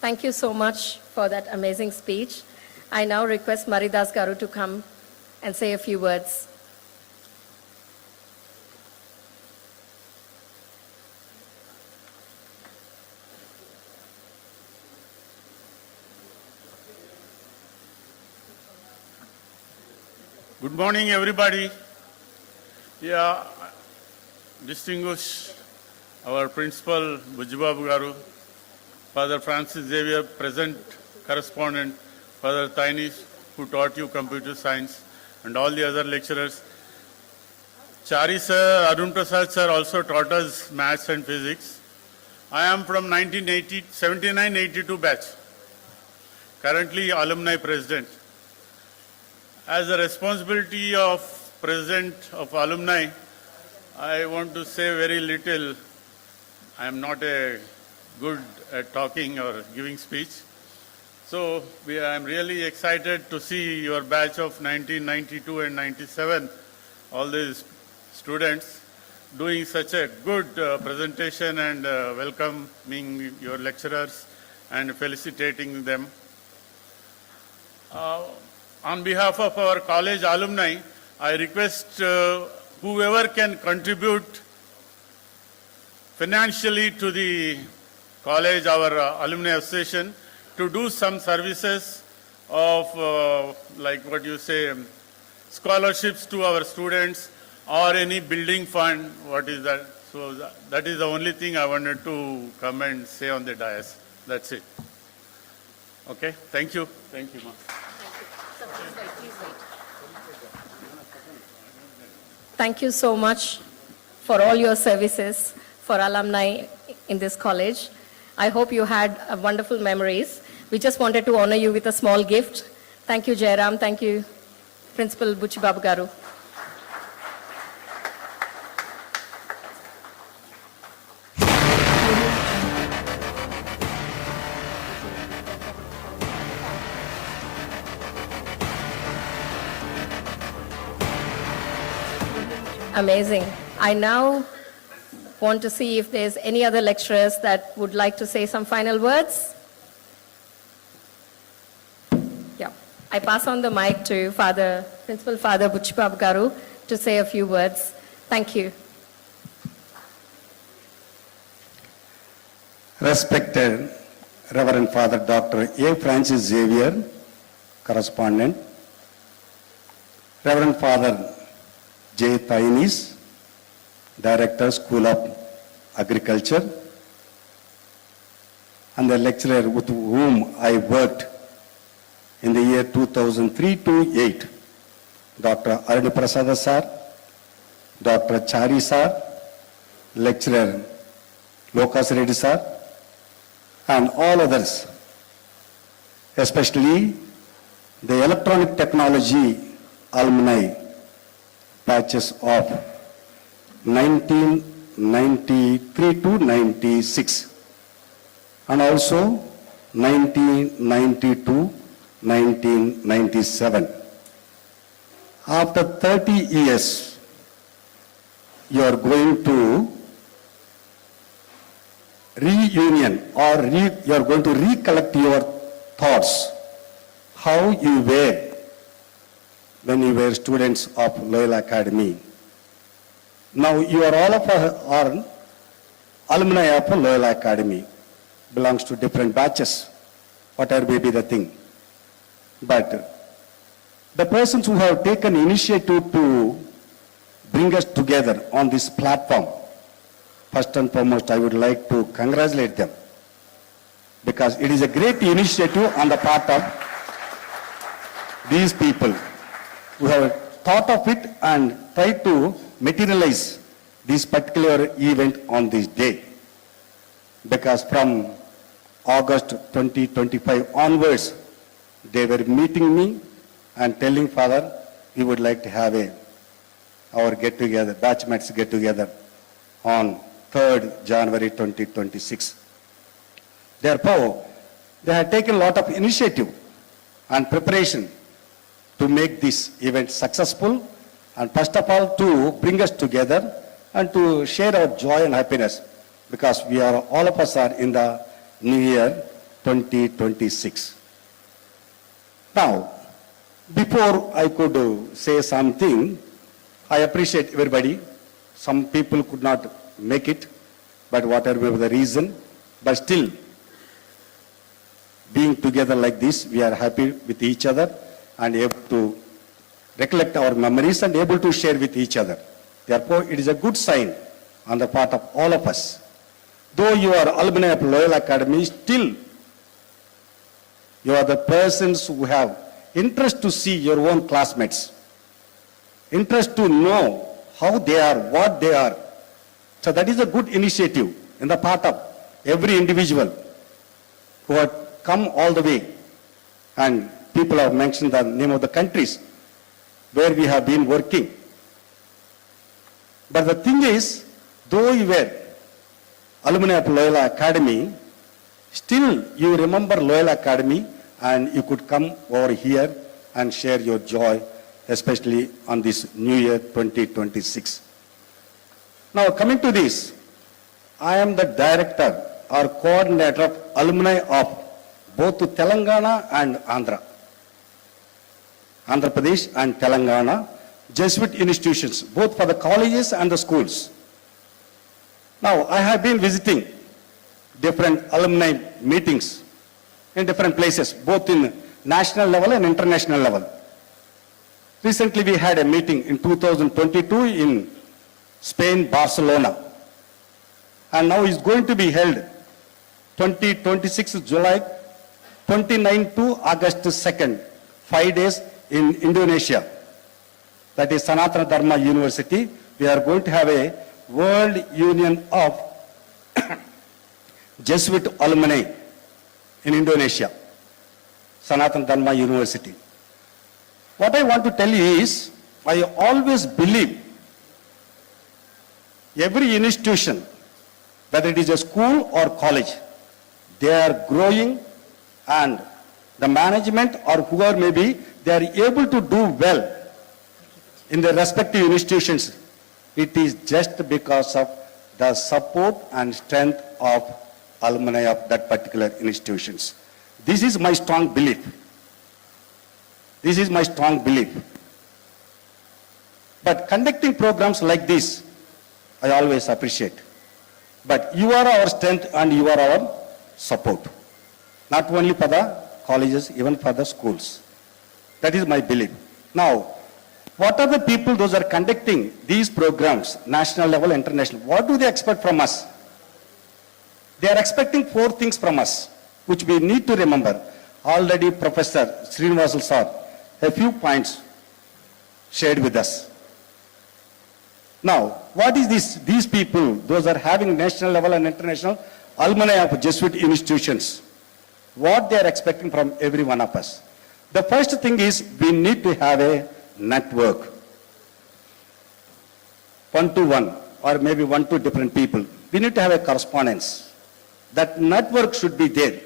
Thank you so much for that amazing speech. I now request Maridas Garu to come and say a few words. Good morning, everybody. Yeah, distinguished our principal, Vichbab Garu, Father Francis Xavier, present correspondent, Father Tainis, who taught you computer science, and all the other lecturers. Chari sir, Arun Prasad sir also taught us maths and physics. I am from 79-82 batch, currently alumni president. As a responsibility of president of alumni, I want to say very little. I am not a good at talking or giving speech. So I am really excited to see your batch of 1992 and 97, all these students doing such a good presentation and welcoming your lecturers and felicitating them. On behalf of our college alumni, I request whoever can contribute financially to the college, our alumni association, to do some services of like what you say, scholarships to our students or any building fund, what is that? So that is the only thing I wanted to come and say on the dais. That's it. Okay, thank you. Thank you, ma'am. Thank you so much for all your services for alumni in this college. I hope you had wonderful memories. We just wanted to honor you with a small gift. Thank you, Jairam. Thank you, Principal Vichbab Garu. Amazing. I now want to see if there's any other lecturers that would like to say some final words. Yeah. I pass on the mic to Principal Father Vichbab Garu to say a few words. Thank you. Respected Reverend Father Dr. A. Francis Xavier, correspondent, Reverend Father J. Tainis, Director, School of Agriculture, and the lecturer with whom I worked in the year 2003 to 8, Dr. Arun Prasad sir, Dr. Chari sir, lecturer Lokas Reddy sir, and all others, especially the electronic technology alumni batches of 1993 to 96 and also 1990 to 1997. After 30 years, you are going to reunion or you are going to recollect your thoughts, how you were when you were students of Loyola Academy. Now you are all of are alumni of Loyola Academy, belongs to different batches, whatever may be the thing. But the persons who have taken initiative to bring us together on this platform, first and foremost, I would like to congratulate them, because it is a great initiative on the part of these people who have thought of it and tried to materialize this particular event on this day. Because from August 2025 onwards, they were meeting me and telling, Father, we would like to have our get-together, batchmates get-together on 3rd January 2026. Therefore, they have taken a lot of initiative and preparation to make this event successful, and first of all to bring us together and to share our joy and happiness, because we are, all of us are in the new year 2026. Now, before I could say something, I appreciate everybody. Some people could not make it, but whatever the reason, but still, being together like this, we are happy with each other and able to recollect our memories and able to share with each other. Therefore, it is a good sign on the part of all of us. Though you are alumni of Loyola Academy, still you are the persons who have interest to see your own classmates, interest to know how they are, what they are. So that is a good initiative in the part of every individual who have come all the way, and people have mentioned the name of the countries where we have been working. But the thing is, though you were alumni of Loyola Academy, still you remember Loyola Academy and you could come over here and share your joy, especially on this new year 2026. Now coming to this, I am the director or coordinator of alumni of both Telangana and Andhra Pradesh and Telangana, Jesuit institutions, both for the colleges and the schools. Now, I have been visiting different alumni meetings in different places, both in national level and international level. Recently, we had a meeting in 2022 in Spain, Barcelona. And now it's going to be held 26 July, 29 to August 2nd, 5 days in Indonesia. That is Sanatana Dharma University. We are going to have a World Union of Jesuit Alumni in Indonesia, Sanatana Dharma University. What I want to tell you is, I always believe every institution, whether it is a school or college, they are growing, and the management or whoever may be, they are able to do well in their respective institutions. It is just because of the support and strength of alumni of that particular institutions. This is my strong belief. This is my strong belief. But conducting programs like this, I always appreciate. But you are our strength and you are our support. Not only for the colleges, even for the schools. That is my belief. Now, what are the people those are conducting these programs, national level, international? What do they expect from us? They are expecting 4 things from us, which we need to remember. Already Professor Srinivasal sir, a few points shared with us. Now, what is this? These people, those are having national level and international alumni of Jesuit institutions, what they are expecting from every one of us. The first thing is we need to have a network. 1-to-1 or maybe 1 to different people. We need to have a correspondence. That network should be there.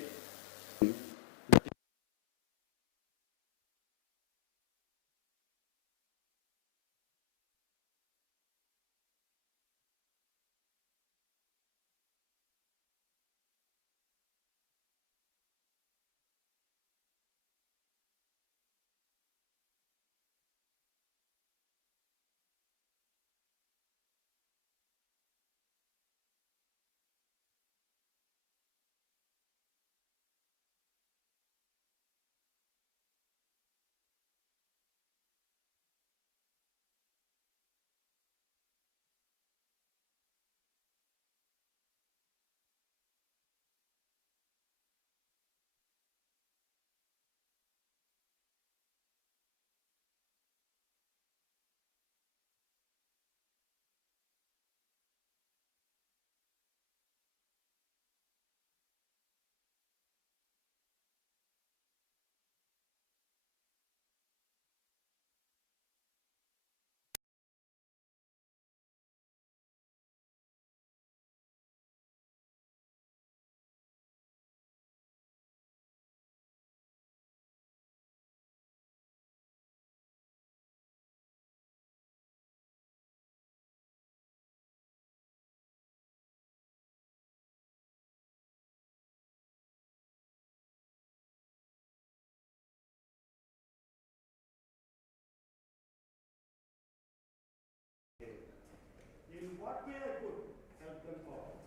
In what way I could help them out?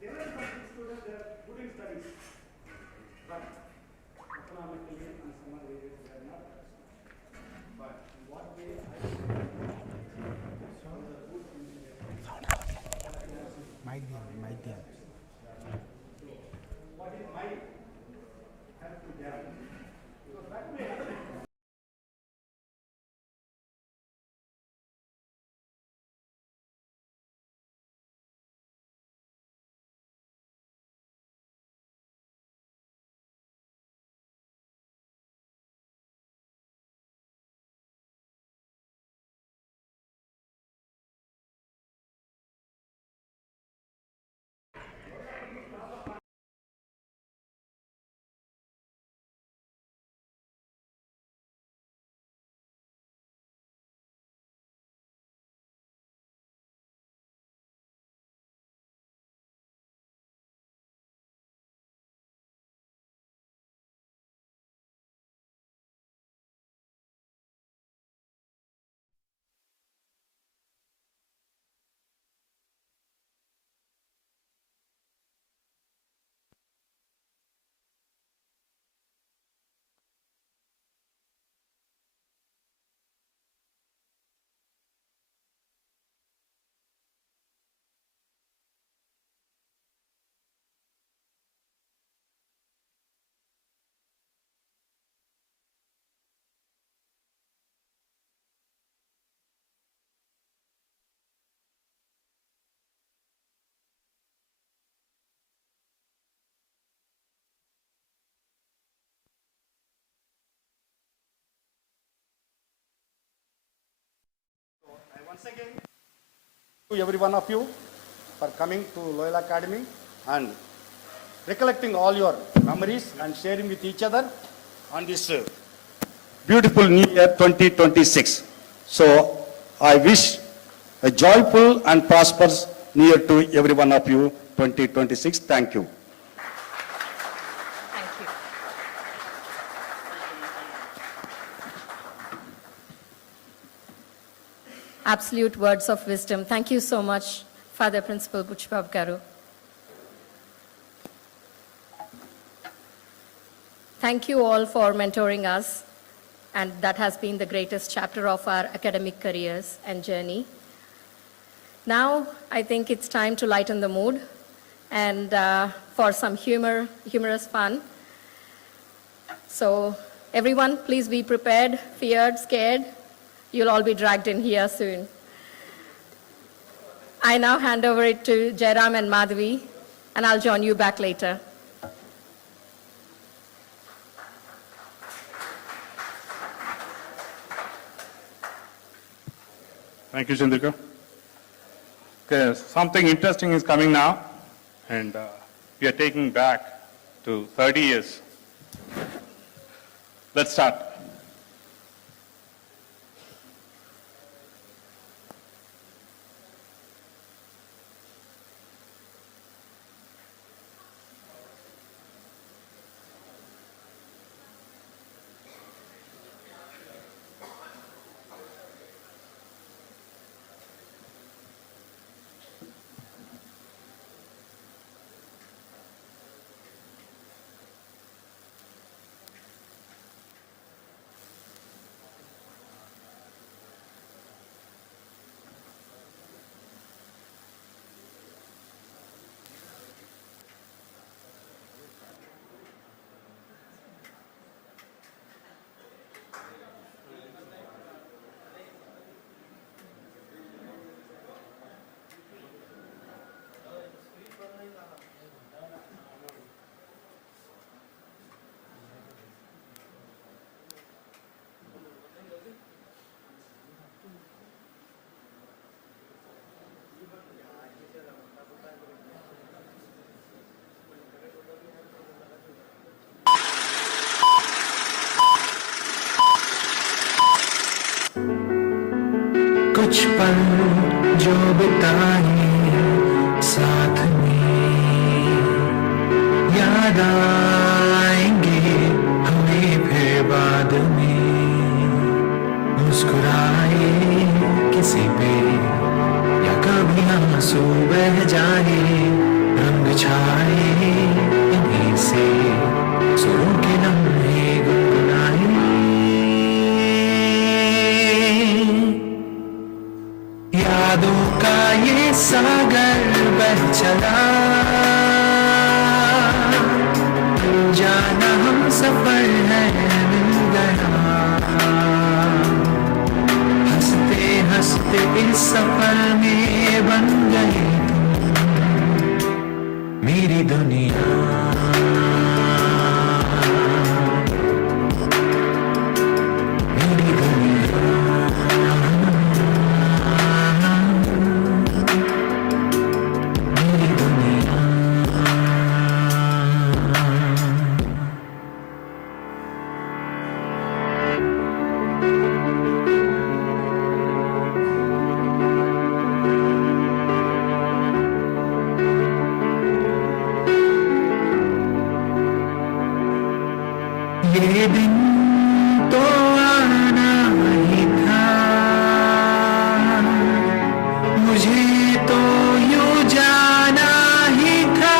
There are some students that are good in studies, but economically and some other areas they are not. But in what way I could help them out? What is my help to them? Because that way once again, to every one of you for coming to Loyola Academy and recollecting all your memories and sharing with each other on this beautiful New Year 2026. So I wish a joyful and prosperous New Year to every one of you 2026. Thank you. Thank you. Absolute words of wisdom. Thank you so much, Father Principal Buchbab Garu. Thank you all for mentoring us, and that has been the greatest chapter of our academic careers and journey. Now, I think it's time to lighten the mood and for some humorous fun. So everyone, please be prepared, feared, scared. You'll all be dragged in here soon. I now hand over it to Jairam and Madhavi, and I'll join you back later. Thank you, Chandrika. Okay, something interesting is coming now, and we are taking back to 30 years. Let's start. कुछ पल जो बिताए साथ में याद आएंगे हमें फिर बाद में मुस्कुराए किसी पे या कभी आंसू बह जाए रंग छाए इन्हीं से सुरों के लम्हे गुनगुनाए यादों का ये सागर बह चला जाना हम सफर है मिल गया हंसते हंसते इस सफर में बन गए तुम मेरी दुनिया मेरी दुनिया मेरी दुनिया ये दिन तो आना ही था मुझे तो यूं जाना ही था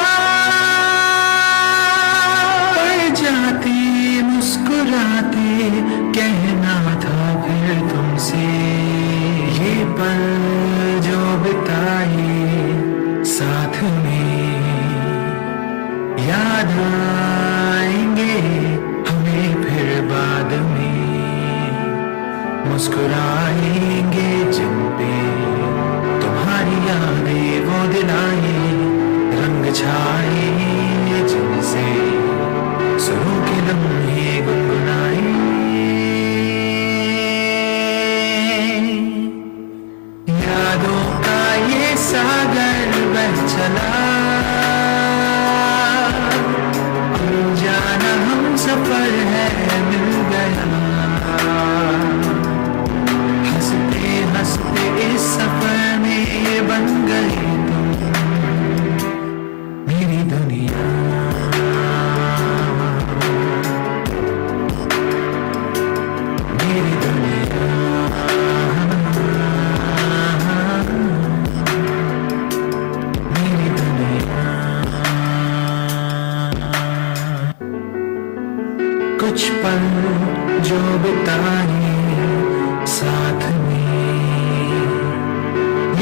पर जाते मुस्कुराते कहना था फिर तुमसे ये पल जो बिताए साथ में याद आएंगे हमें फिर बाद में मुस्कुराएंगे जिन पे तुम्हारी यादें वो दिलाए रंग छाए जिनसे सुरों के लम्हे गुनगुनाए यादों का ये सागर बह चला जाना हम सफर है मिल गया हंसते हंसते इस सफर में बन गए तुम मेरी दुनिया मेरी दुनिया मेरी दुनिया कुछ पल जो बिताए साथ में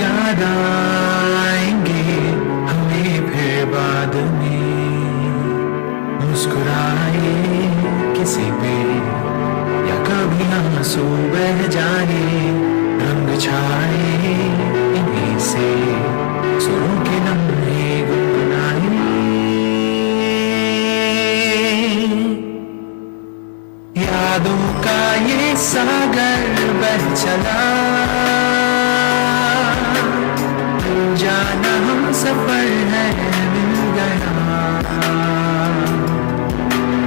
याद आएंगे हमें फिर बाद में मुस्कुराए किसी पे या कभी आंसू बह जाए रंग छाए इन्हीं से सफर है मिल गया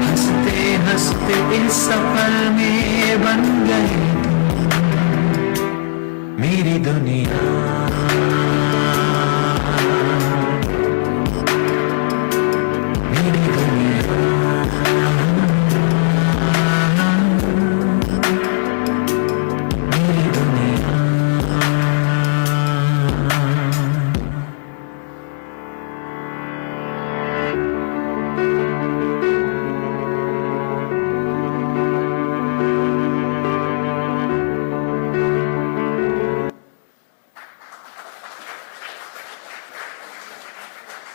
हंसते हंसते इस सफर में बन गए मेरी दुनिया मेरी दुनिया मेरी दुनिया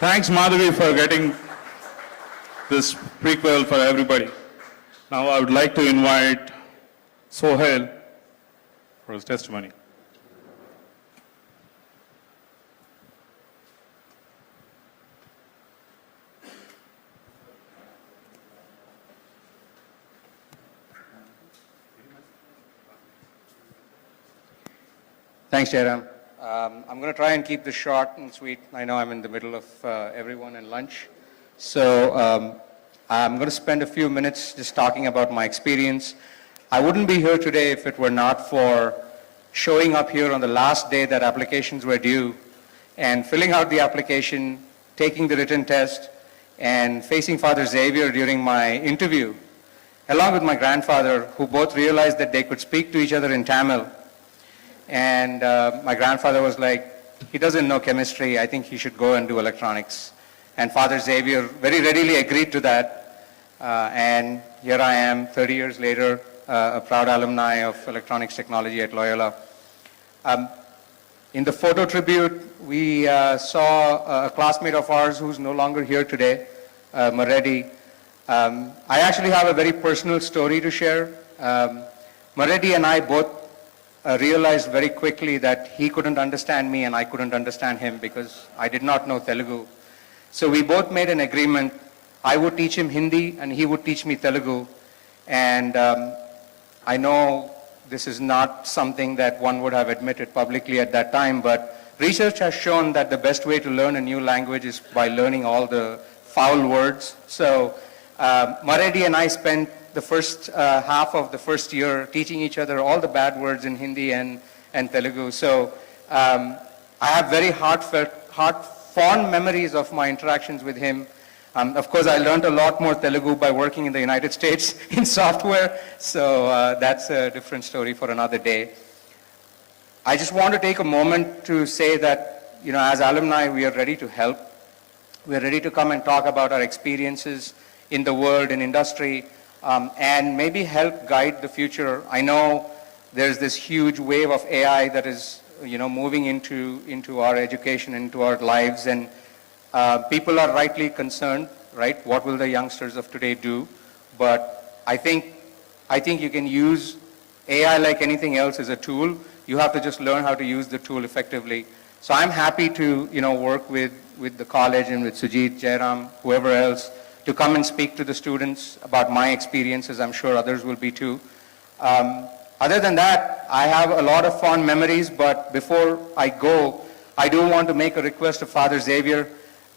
Thanks, Madhavi, for getting this prequel for everybody. Now I would like to invite Sohail for his testimony. Thanks, Jairam. I'm going to try and keep this short and sweet. I know I'm in the middle of everyone and lunch. So I'm going to spend a few minutes just talking about my experience. I wouldn't be here today if it were not for showing up here on the last day that applications were due and filling out the application, taking the written test, and facing Father Xavier during my interview, along with my grandfather, who both realized that they could speak to each other in Tamil. And my grandfather was like, he doesn't know chemistry, I think he should go and do electronics. And Father Xavier very readily agreed to that. And here I am, 30 years later, a proud alumni of electronics technology at Loyola. In the photo tribute, we saw a classmate of ours who's no longer here today, Maredi. I actually have a very personal story to share. Maredi and I both realized very quickly that he couldn't understand me and I couldn't understand him because I did not know Telugu. So we both made an agreement. I would teach him Hindi and he would teach me Telugu. And I know this is not something that one would have admitted publicly at that time, but research has shown that the best way to learn a new language is by learning all the foul words. So Maredi and I spent the first half of the first year teaching each other all the bad words in Hindi and Telugu. So I have very fond memories of my interactions with him. Of course, I learned a lot more Telugu by working in the United States in software, so that's a different story for another day. I just want to take a moment to say that, you know, as alumni, we are ready to help. We are ready to come and talk about our experiences in the world, in industry, and maybe help guide the future. I know there's this huge wave of AI that is, you know, moving into our education, into our lives, and people are rightly concerned, right? What will the youngsters of today do? But I think you can use AI like anything else as a tool. You have to just learn how to use the tool effectively. So I'm happy to, you know, work with the college and with Sujit, Jairam, whoever else, to come and speak to the students about my experiences. I'm sure others will be too. Other than that, I have a lot of fond memories, but before I go, I do want to make a request to Father Xavier.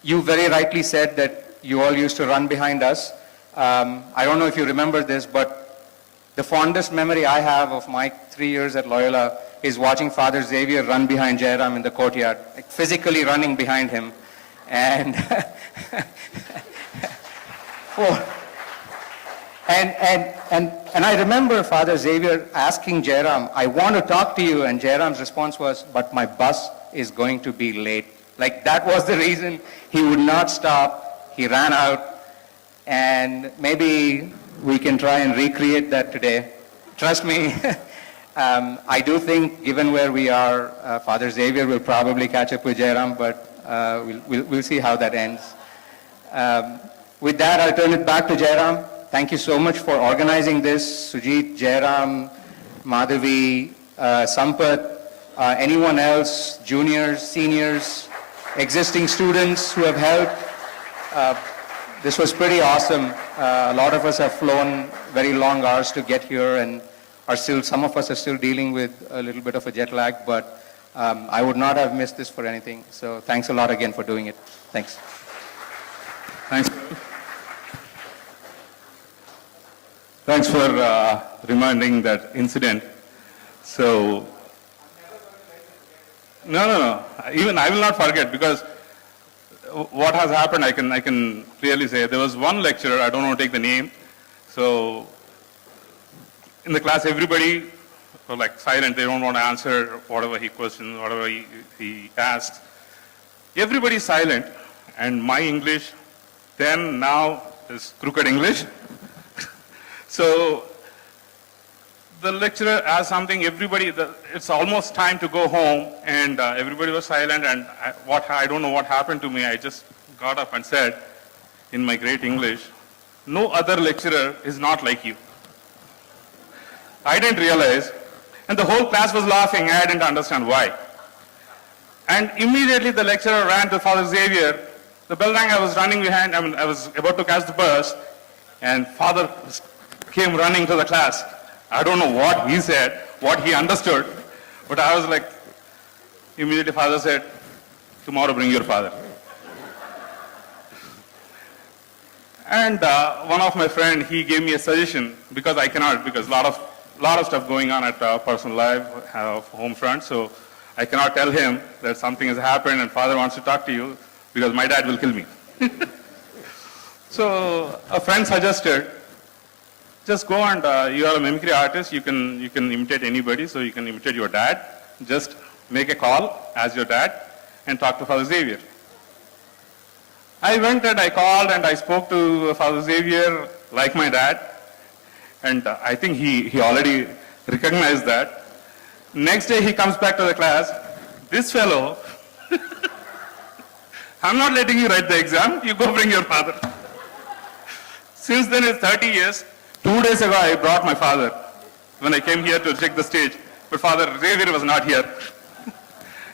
You very rightly said that you all used to run behind us. I don't know if you remember this, but the fondest memory I have of my 3 years at Loyola is watching Father Xavier run behind Jairam in the courtyard, like physically running behind him. And And I remember Father Xavier asking Jairam, I want to talk to you, and Jairam's response was, but my bus is going to be late. Like that was the reason he would not stop. He ran out, and maybe we can try and recreate that today. Trust me, I do think given where we are, Father Xavier will probably catch up with Jairam, but we'll see how that ends. With that, I'll turn it back to Jairam. Thank you so much for organizing this. Sujit, Jairam, Madhavi, Sampath, anyone else, juniors, seniors, existing students who have helped. This was pretty awesome. A lot of us have flown very long hours to get here and some of us are still dealing with a little bit of a jet lag, but I would not have missed this for anything. So thanks a lot again for doing it. Thanks. Thanks. Thanks for reminding that incident. So, no. Even I will not forget, because what has happened, I can clearly say. There was one lecturer, I don't want to take the name. So, in the class, everybody were like silent. They don't want to answer whatever he questions, whatever he asks. Everybody silent, and my English then now is crooked English. So the lecturer asked something, it's almost time to go home, and everybody was silent, and I don't know what happened to me. I just got up and said, in my great English, no other lecturer is not like you. I didn't realize, and the whole class was laughing. I didn't understand why. And immediately the lecturer ran to Father Xavier. The bell rang, I was running behind, I was about to catch the bus, and Father came running to the class. I don't know what he said, what he understood, but I was like, immediately Father said, tomorrow bring your father. And one of my friend, he gave me a suggestion, because I cannot, because lot of stuff going on at personal life, home front, so I cannot tell him that something has happened and Father wants to talk to you, because my dad will kill me. So a friend suggested, just go and you are a mimicry artist, you can imitate anybody, so you can imitate your dad. Just make a call as your dad and talk to Father Xavier. I went and I called and I spoke to Father Xavier like my dad, and I think he already recognized that. Next day he comes back to the class, this fellow, I'm not letting you write the exam, you go bring your father. Since then it's 30 years. 2 days ago, I brought my father when I came here to check the stage, but Father Xavier was not here.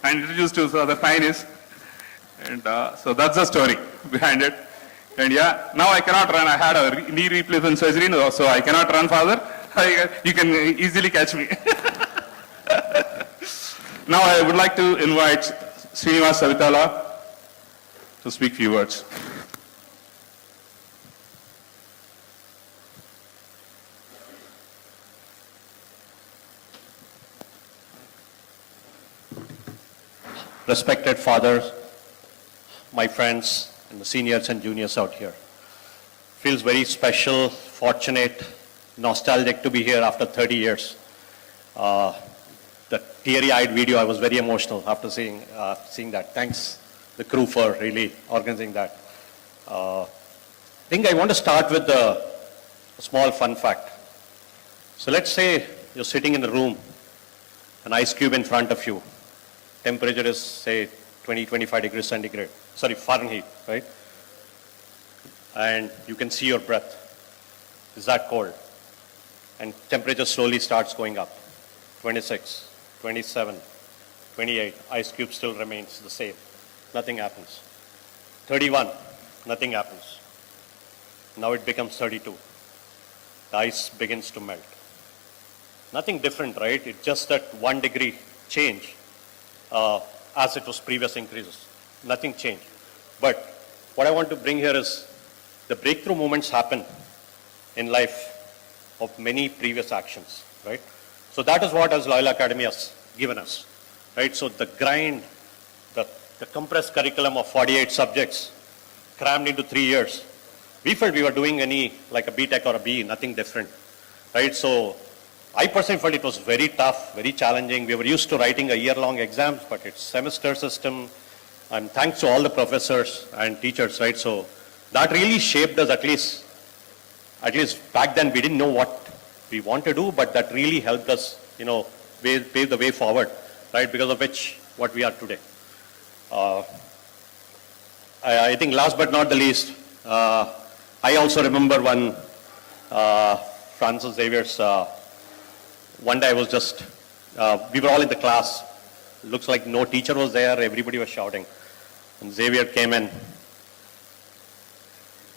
I introduced to Father Tainis, and so that's the story behind it. And yeah, now I cannot run. I had a knee replacement surgery, so I cannot run, Father. You can easily catch me. Now I would like to invite Srinivas Savitala to speak few words. Respected fathers, my friends, and the seniors and juniors out here. Feels very special, fortunate, nostalgic to be here after 30 years. The teary-eyed video, I was very emotional after seeing that. Thanks, the crew, for really organizing that. I think I want to start with a small fun fact. So let's say you're sitting in a room, an ice cube in front of you. Temperature is, say, 20, 25 degrees centigrade, Fahrenheit, right? And you can see your breath. Is that cold? And temperature slowly starts going up. 26, 27, 28, ice cube still remains the same. Nothing happens. 31, nothing happens. Now it becomes 32. The ice begins to melt. Nothing different, right? It's just that 1 degree change. As it was previous increases. Nothing changed. But what I want to bring here is the breakthrough moments happen in life of many previous actions, right? So that is what as Loyola Academy has given us, right? So the grind, the compressed curriculum of 48 subjects crammed into 3 years. We felt we were doing like a BTech or a BE, nothing different, right? So I personally felt it was very tough, very challenging. We were used to writing a year-long exams, but it's semester system. And thanks to all the professors and teachers, right? So that really shaped us, at least back then we didn't know what we want to do, but that really helped us, pave the way forward, right? Because of which, what we are today. I think last but not the least, I also remember one Francis Xavier's. One day I was just, we were all in the class. Looks like no teacher was there. Everybody was shouting. And Xavier came in.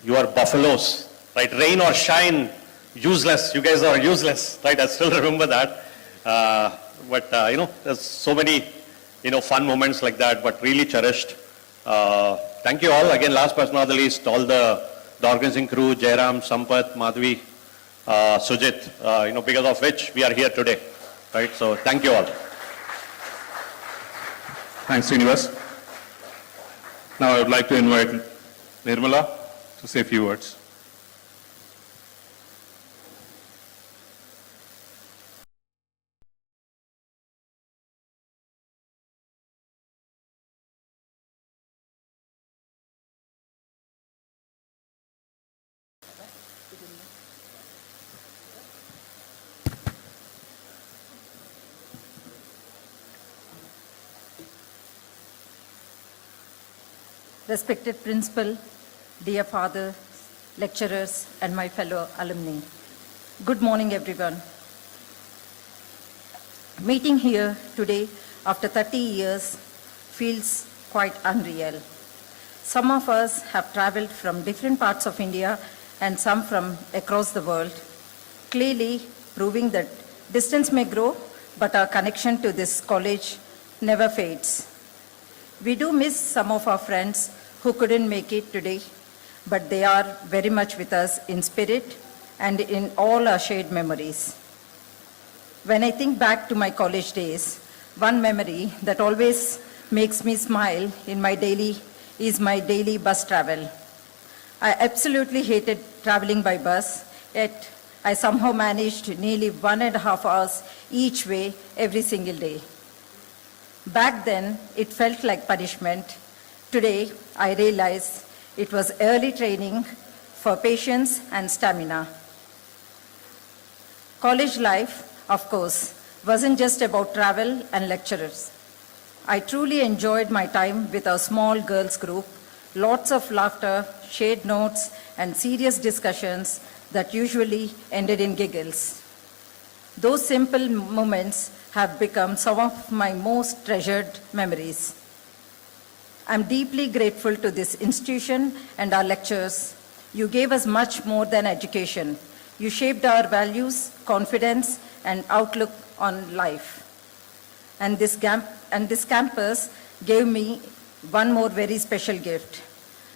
You are buffaloes, right? Rain or shine, useless. You guys are useless, right? I still remember that. But there's so many fun moments like that, but really cherished. Thank you all. Again, last but not the least, all the organizing crew, Jairam, Sampath, Madhvi, Sujit, because of which we are here today, right? So thank you all. Thanks, Srinivas. Now I would like to invite Nirmala to say a few words. Respected Principal, dear fathers, lecturers, and my fellow alumni. Good morning, everyone. Meeting here today after 30 years feels quite unreal. Some of us have traveled from different parts of India and some from across the world, clearly proving that distance may grow, but our connection to this college never fades. We do miss some of our friends who couldn't make it today, but they are very much with us in spirit and in all our shared memories. When I think back to my college days, one memory that always makes me smile is my daily bus travel. I absolutely hated traveling by bus, yet I somehow managed nearly 1.5 hours each way every single day. Back then, it felt like punishment. Today, I realize it was early training for patience and stamina. College life, of course, wasn't just about travel and lecturers. I truly enjoyed my time with our small girls group, lots of laughter, shared notes, and serious discussions that usually ended in giggles. Those simple moments have become some of my most treasured memories. I'm deeply grateful to this institution and our lecturers. You gave us much more than education. You shaped our values, confidence, and outlook on life. And this campus gave me one more very special gift.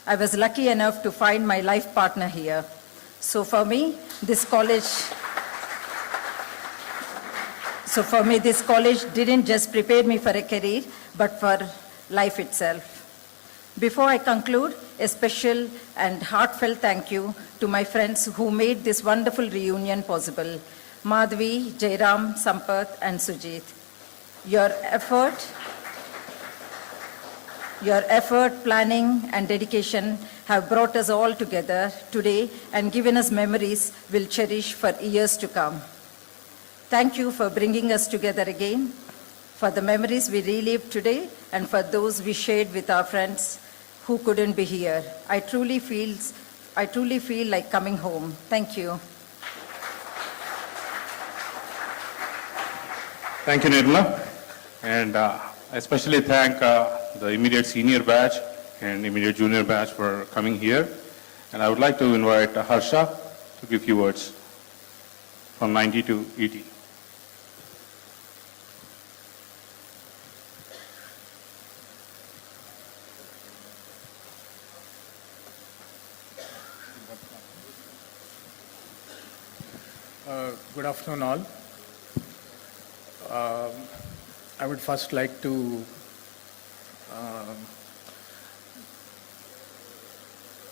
I was lucky enough to find my life partner here. So for me, this college didn't just prepare me for a career, but for life itself. Before I conclude, a special and heartfelt thank you to my friends who made this wonderful reunion possible. Madhvi, Jairam, Sampath, and Sujit. Your effort, planning, and dedication have brought us all together today and given us memories we'll cherish for years to come. Thank you for bringing us together again, for the memories we relived today, and for those we shared with our friends who couldn't be here. I truly feel like coming home. Thank you. Thank you, Nirmala. And I especially thank the immediate senior batch and immediate junior batch for coming here. And I would like to invite Harsha to give few words from 90 to 80. Good afternoon, all. I would first like to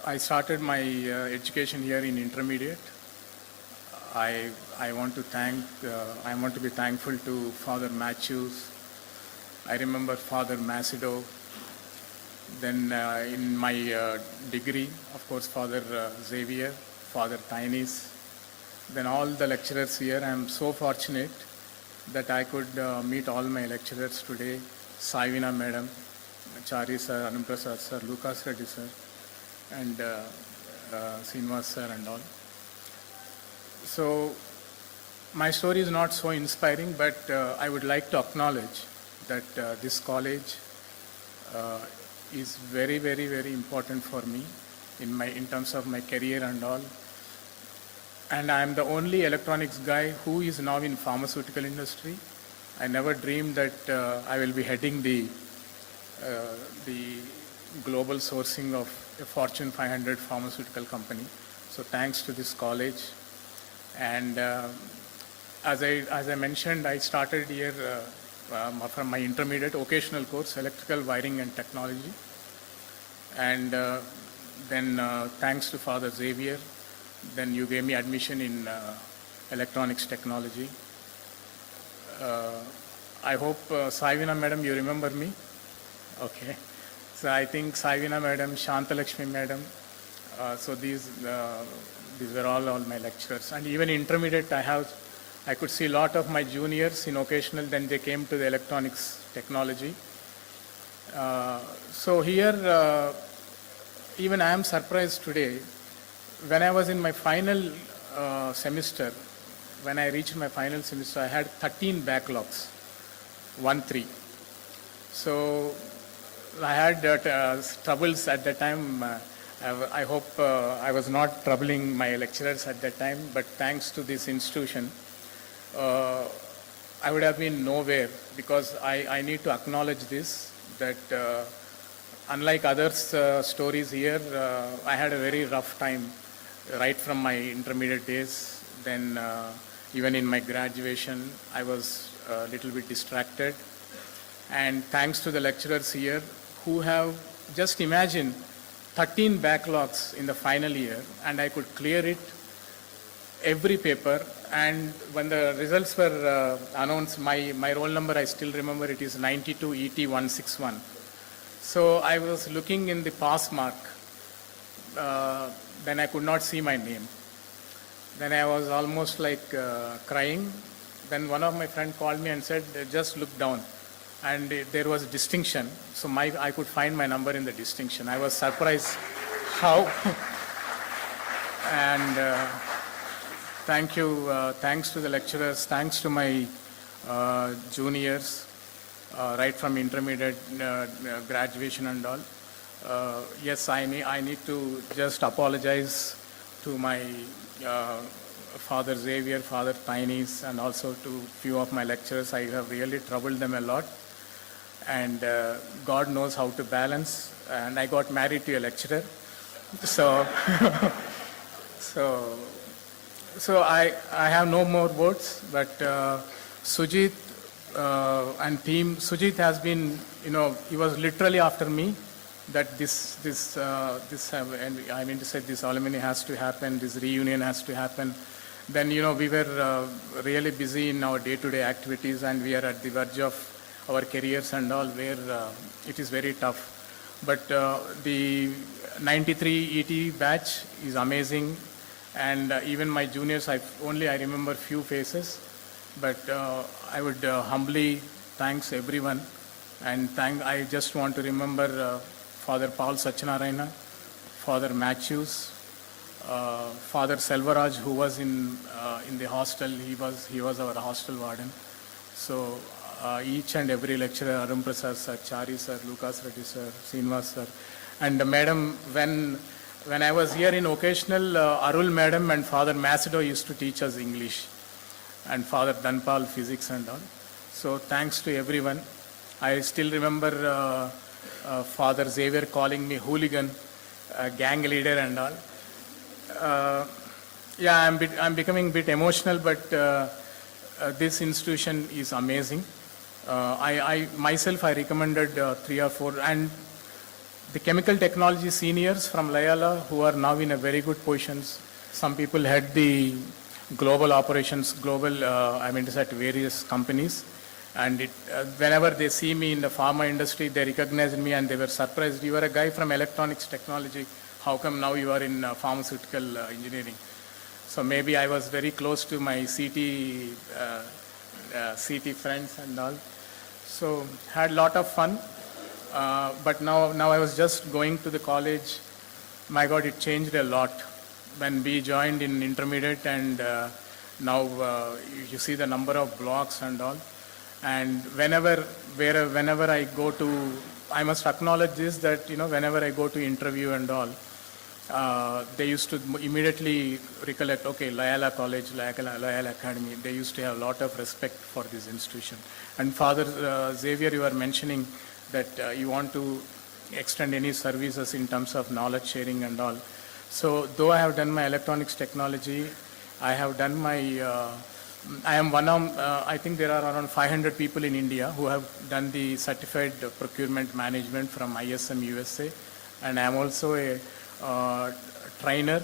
I started my education here in intermediate. I want to be thankful to Father Matthews. I remember Father Macedo. Then in my degree, of course, Father Xavier, Father Tainis. Then all the lecturers here. I am so fortunate that I could meet all my lecturers today. Savina Madam, Chari Sir, Anuprasad Sir, Lucas Reddy Sir, and Srinivas Sir and all. So my story is not so inspiring, but I would like to acknowledge that this college is very, very, very important for me in terms of my career and all. And I am the only electronics guy who is now in pharmaceutical industry. I never dreamed that I will be heading the global sourcing of a Fortune 500 pharmaceutical company. So thanks to this college. And as I mentioned, I started here from my intermediate occasional course, electrical wiring and technology. And then thanks to Father Xavier, then you gave me admission in electronics technology. I hope Saivina madam, you remember me? Okay. So I think Saivina madam, Shantalakshmi madam, so these were all my lecturers. And even intermediate, I could see a lot of my juniors in occasional, then they came to the electronics technology. So here, even I am surprised today, when I was in my final semester, when I reached my final semester, I had 13 backlogs, 1-3. So I had troubles at that time. I hope I was not troubling my lecturers at that time, but thanks to this institution, I would have been nowhere, because I need to acknowledge this, that unlike others' stories here, I had a very rough time right from my intermediate days. Then even in my graduation, I was a little bit distracted. And thanks to the lecturers here who have, just imagine, 13 backlogs in the final year, and I could clear it, every paper. And when the results were announced, my roll number, I still remember, it is 92 ET 161. So I was looking in the pass mark, then I could not see my name. Then I was almost like crying. Then one of my friends called me and said, just look down. And there was distinction. So I could find my number in the distinction. I was surprised how. And thank you, thanks to the lecturers, thanks to my juniors, right from intermediate, graduation and all. Yes, I need to just apologize to my Father Xavier, Father Tinies, and also to few of my lecturers. I have really troubled them a lot. And God knows how to balance. And I got married to a lecturer. So, so I have no more words, but Sujit and team, Sujit has been, he was literally after me, that this I mean to say, this alumni has to happen, this reunion has to happen. Then, we were really busy in our day-to-day activities, and we are at the verge of our careers and all, where it is very tough. But the 93 ET batch is amazing, and even my juniors, I remember few faces, but I would humbly thanks everyone, and I just want to remember Father Paul Satyanarayana, Father Matthews, Father Selvaraj, who was in the hostel. He was our hostel warden. So each and every lecturer, Arun Prasad sir, Chari sir, Lucas Reddy sir, Srinivas sir, and madam, when I was here in occasional, Arul madam and Father Macedo used to teach us English, and Father Dhanpal physics and all. So thanks to everyone. I still remember Father Xavier calling me hooligan, gang leader and all. Yeah, I'm becoming a bit emotional, but this institution is amazing. I myself recommended 3 or 4, and the chemical technology seniors from Layala who are now in a very good positions. Some people had the global operations, I mean to say, at various companies. And whenever they see me in the pharma industry, they recognize me and they were surprised. You are a guy from electronics technology. How come now you are in pharmaceutical engineering? So maybe I was very close to my CT friends and all. So had a lot of fun. But now I was just going to the college. My God, it changed a lot when we joined in intermediate, and now you see the number of blocks and all. And whenever I go to, I must acknowledge this, that whenever I go to interview and all, they used to immediately recollect, okay, Loyola College, Loyola Academy, they used to have a lot of respect for this institution. And Father Xavier, you were mentioning that you want to extend any services in terms of knowledge sharing and all. So though I have done my electronics technology, I have done my, I am one of, I think there are around 500 people in India who have done the certified procurement management from ISM USA. And I am also a trainer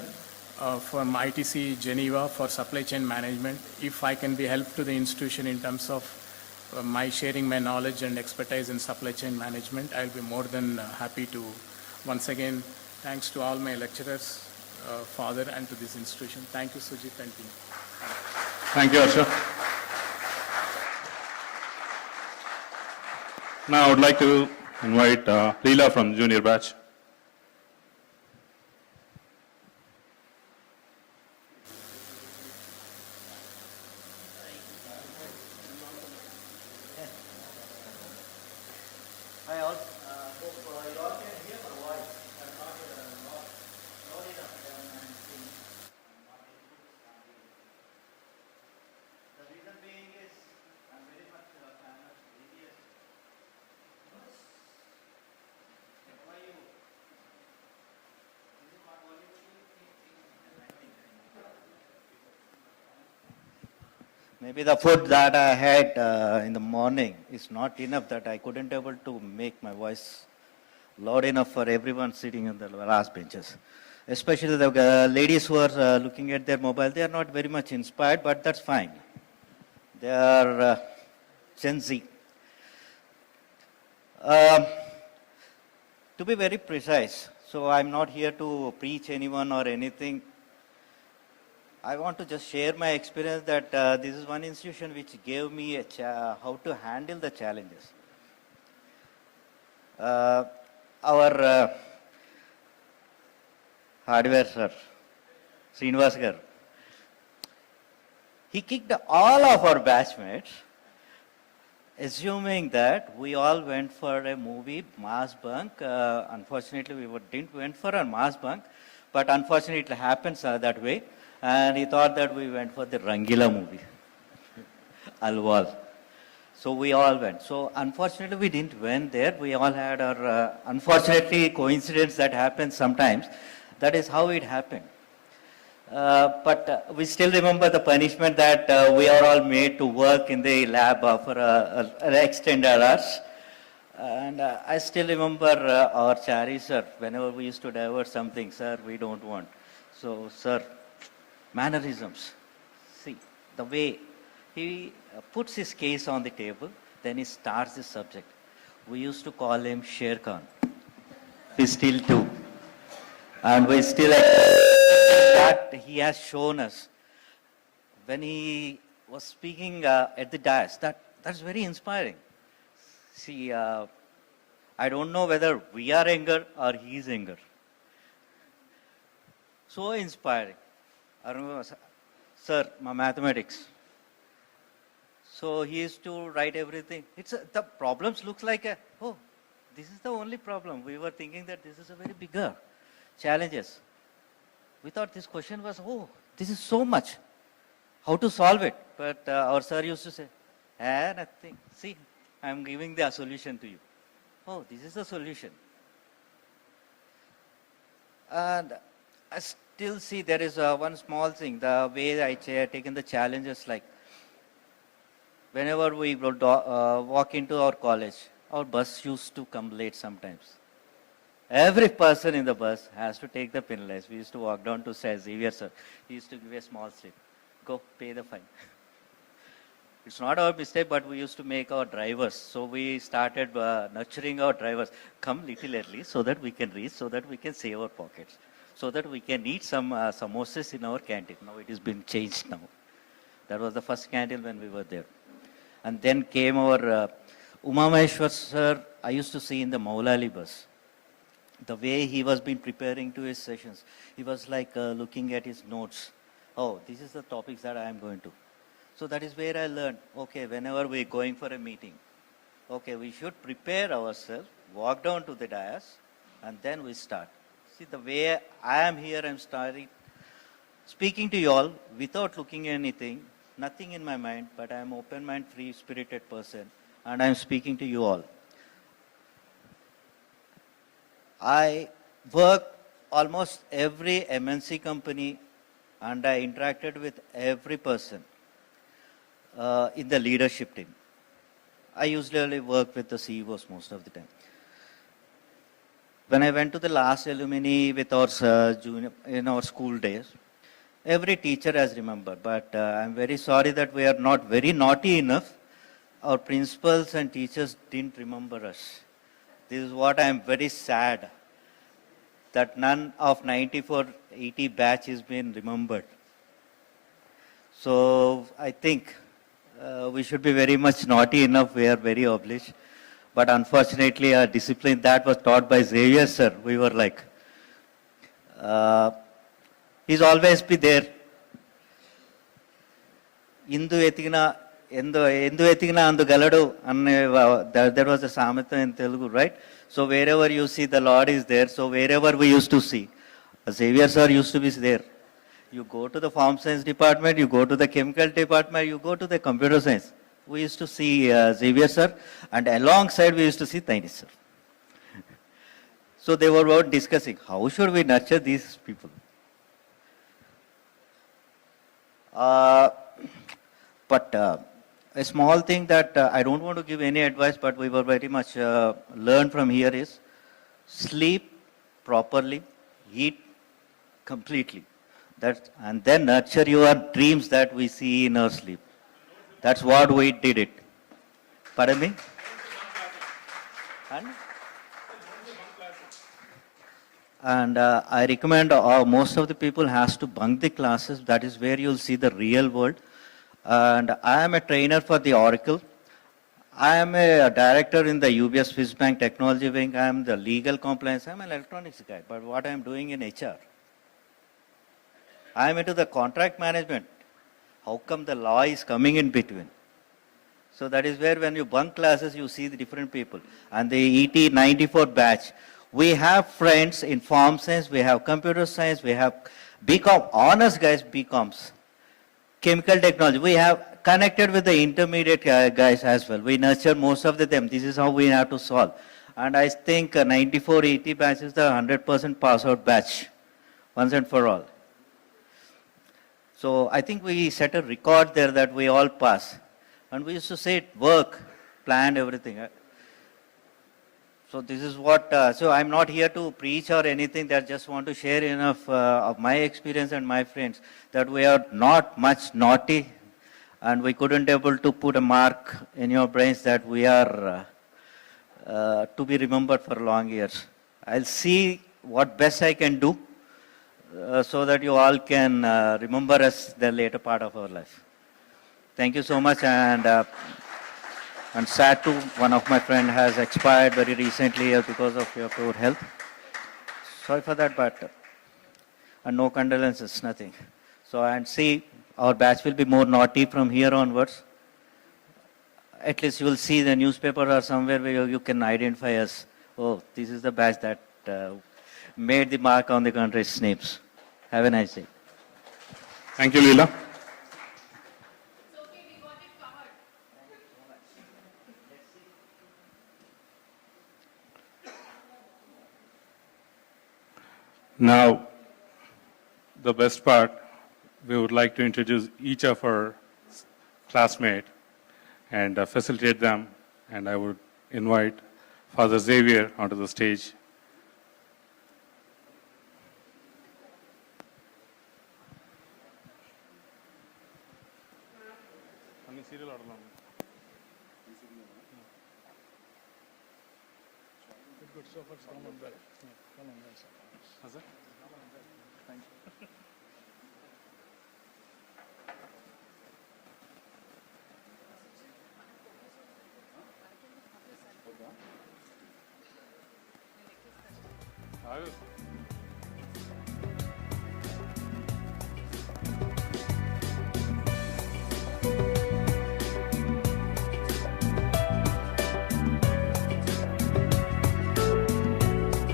from ITC Geneva for supply chain management. If I can be help to the institution in terms of my sharing my knowledge and expertise in supply chain management, I'll be more than happy to. Once again, thanks to all my lecturers, Father, and to this institution. Thank you, Sujit and team. Thank you, Asha. Now I would like to invite Leela from junior batch. I also hope you all can hear my voice. I'm not loud enough and sing. I'm not able to stand here. The reason being is I'm very much a fan of religious. Why you? This is what only maybe the food that I had in the morning is not enough that I couldn't able to make my voice loud enough for everyone sitting in the last benches. Especially the ladies who are looking at their mobile, they are not very much inspired, but that's fine. They are Gen Z. To be very precise, so I'm not here to preach anyone or anything. I want to just share my experience that this is one institution which gave me how to handle the challenges. Our hardware sir, Srinivas gar, he kicked all of our batchmates, assuming that we all went for a movie, mass bunk. Unfortunately, we didn't went for a mass bunk, but unfortunately it happens that way. And he thought that we went for the Rangila movie, Alwal. So we all went. So unfortunately we didn't went there. We all had our, unfortunately, coincidence that happens sometimes. That is how it happened. But we still remember the punishment that we are all made to work in the lab for an extended hours. And I still remember our Chari sir, whenever we used to divert something, sir, we don't want. So, sir, mannerisms. See, the way he puts his case on the table, then he starts the subject. We used to call him Sher Khan. We still do. And we still that he has shown us. When he was speaking at the dais, that's very inspiring. See, I don't know whether we are younger or he is younger. So inspiring. I remember, sir, my mathematics. So he used to write everything. The problems looks like oh, this is the only problem. We were thinking that this is a very bigger challenges. We thought this question was, oh, this is so much. How to solve it? But our sir used to say, nothing. See, I'm giving the solution to you. Oh, this is the solution. And I still see there is one small thing, the way I taken the challenges, like whenever we would walk into our college, our bus used to come late sometimes. Every person in the bus has to take the penalized. We used to walk down to Xavier sir. He used to give a small slip. Go, pay the fine. It's not our mistake, but we used to make our drivers. So we started nurturing our drivers. Come little early so that we can reach, so that we can save our pockets, so that we can eat some samosas in our canteen. Now it has been changed now. That was the first canteen when we were there. And then came our Uma Maheshwar sir, I used to see in the Maulali bus. The way he was been preparing to his sessions, he was like looking at his notes. Oh, this is the topics that I am going to. So that is where I learned, okay, whenever we're going for a meeting, okay, we should prepare ourselves, walk down to the dais, and then we start. See, the way I am here, I'm speaking to you all without looking at anything, nothing in my mind, but I'm open-minded, free-spirited person, and I'm speaking to you all. I work almost every MNC company, and I interacted with every person in the leadership team. I usually work with the CEOs most of the time. When I went to the last alumni with our junior in our school days, every teacher has remembered, but I'm very sorry that we are not very naughty enough. Our principals and teachers didn't remember us. This is what I'm very sad, that none of 94-80 batch has been remembered. So I think we should be very much naughty enough. We are very obliged. But unfortunately, our discipline that was taught by Xavier sir, we were like, he's always be there. Indu etigina andu galadu, there was a samita in Telugu, right? So wherever you see, the Lord is there. So wherever we used to see, Xavier sir used to be there. You go to the farm science department, you go to the chemical department, you go to the computer science. We used to see Xavier sir, and alongside we used to see Tiny sir. So they were discussing, how should we nurture these people? But a small thing that I don't want to give any advice, but we were very much learned from here is sleep properly, eat completely, and then nurture your dreams that we see in our sleep. That's what we did it. Pardon me? And I recommend most of the people has to bunk the classes. That is where you'll see the real world. And I am a trainer for the Oracle. I am a director in the UBS Swiss Bank Technology Wing. I am the legal compliance. I'm an electronics guy. But what I'm doing in HR? I am into the contract management. How come the law is coming in between? So that is where when you bunk classes, you see the different people. And the ET 94 batch, we have friends in farm science, we have computer science, we have BCom, honors guys, BComs, chemical technology. We have connected with the intermediate guys as well. We nurture most of them. This is how we have to solve. And I think 94-80 batch is the 100% pass out batch, once and for all. So I think we set a record there that we all pass. And we used to say work, plan everything. So this is what, so I'm not here to preach or anything, that just want to share enough of my experience and my friends, that we are not much naughty and we couldn't able to put a mark in your brains that we are to be remembered for long years. I'll see what best I can do so that you all can remember us the later part of our life. Thank you so much, and sad too, one of my friend has expired very recently because of your poor health. Sorry for that, but and no condolences, nothing. So, and see, our batch will be more naughty from here onwards. At least you will see the newspaper or somewhere where you can identify us. Oh, this is the batch that made the mark on the country's names. Have a nice day. Thank you, Leela. Now, the best part, we would like to introduce each of our classmates and facilitate them. And I would invite Father Xavier onto the stage.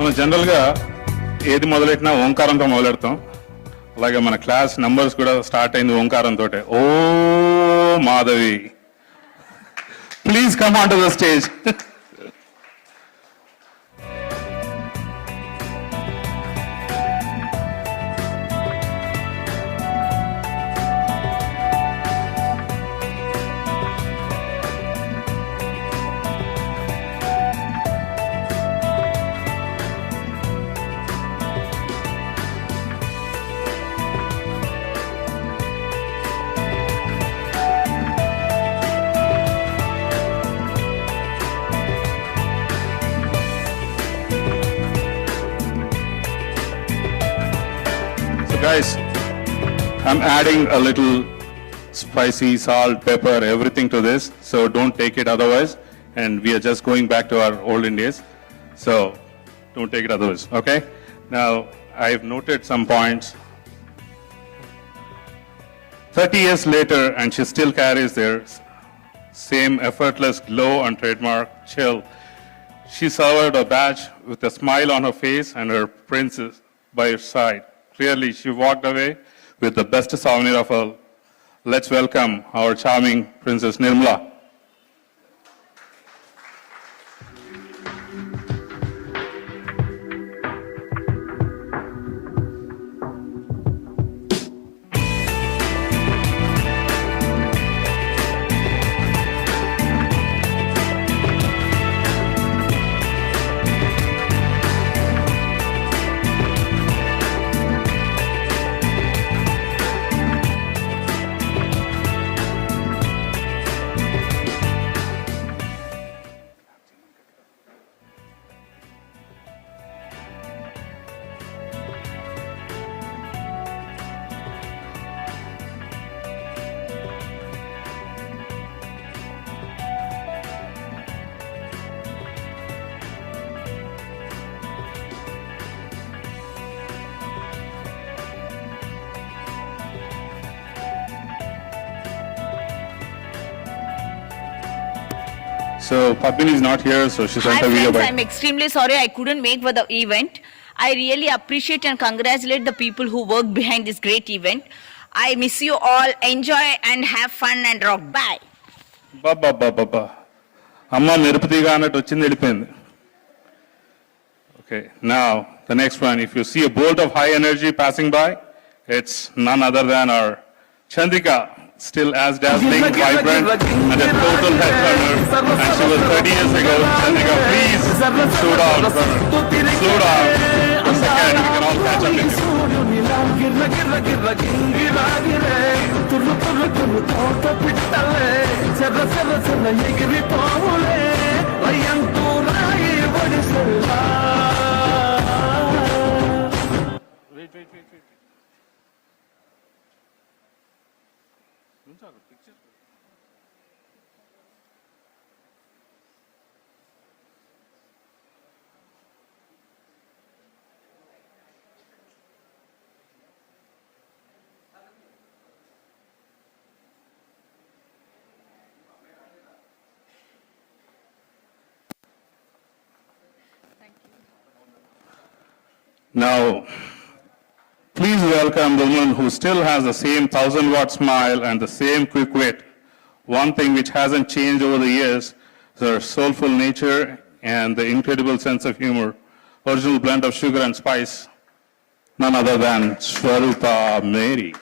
మనం జనరల్గా ఏది మొదలెట్టినా ఓంకారంతో మొదలెడతాం. అలాగే మన class numbers కూడా start అయింది ఓంకారంతో. Oh Madhavi, please come on to the stage. Guys, I'm adding a little spicy, salt, pepper, everything to this, so don't take it otherwise. And we are just going back to our olden days, so don't take it otherwise, okay? Now, I've noted some points. 30 years later, and she still carries their same effortless glow and trademark chill. She served a badge with a smile on her face and her princess by her side. Clearly, she walked away with the best souvenir of all. Let's welcome our charming Princess Nirmala. So Padmini is not here, so she sent Hi a video friends, by. I'm extremely sorry I couldn't make for the event. I really appreciate and congratulate the people who worked behind this great event. I miss you all. Enjoy and have fun and rock. Bye. Baba. Amma Nirupatiga annattu vachindi velipindi. Okay, now the next one. If you see a bolt of high energy passing by, it's none other than our Chandrika, still as dazzling, vibrant, and a total head turner. And she was 30 years ago. Chandrika, please slow down, brother. Slow down. A second, we can all catch up with you. Wait. Now, please welcome the woman who still has the same 1,000-watt smile and the same quick wit. One thing which hasn't changed over the years is her soulful nature and the incredible sense of humor. Original blend of sugar and spice, none other than Swarupa Mary.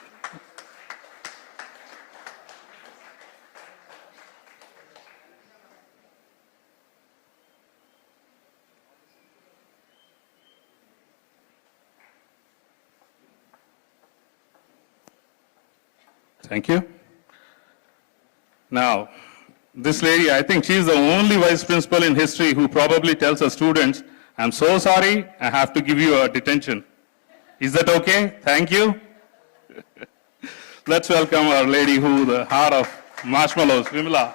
Thank you. Now, this lady, I think she's the only vice principal in history who probably tells her students, I'm so sorry, I have to give you a detention. Is that okay? Thank you. Let's welcome our lady who, the heart of marshmallows, Vimala.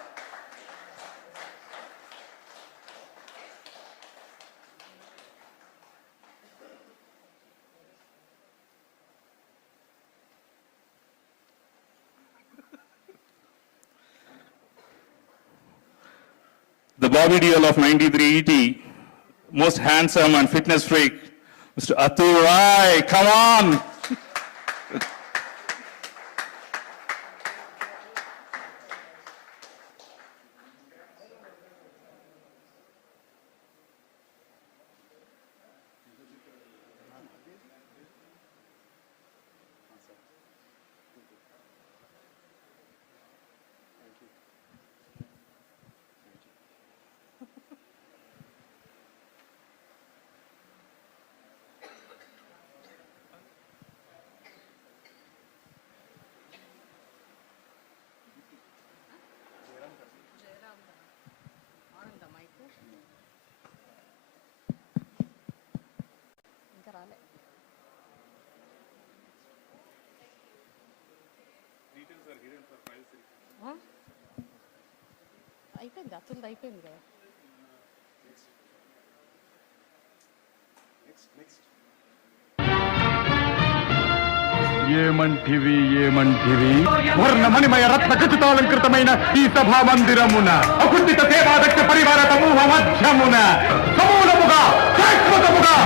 The Bobby Deal of 93 ET, most handsome and fitness freak, Mr. Atul Rai, come on. అయిపోయింది అతను అయిపోయింది కదా ఏమంటివి వర్ణమణిమయ రత్న ఖచ్చితాలంకృతమైన ఈ సభా మందిరమున అకుంఠిత సేవాదక్ష పరివార సమూహ మధ్యమున సమూలముగా శాశ్వతముగా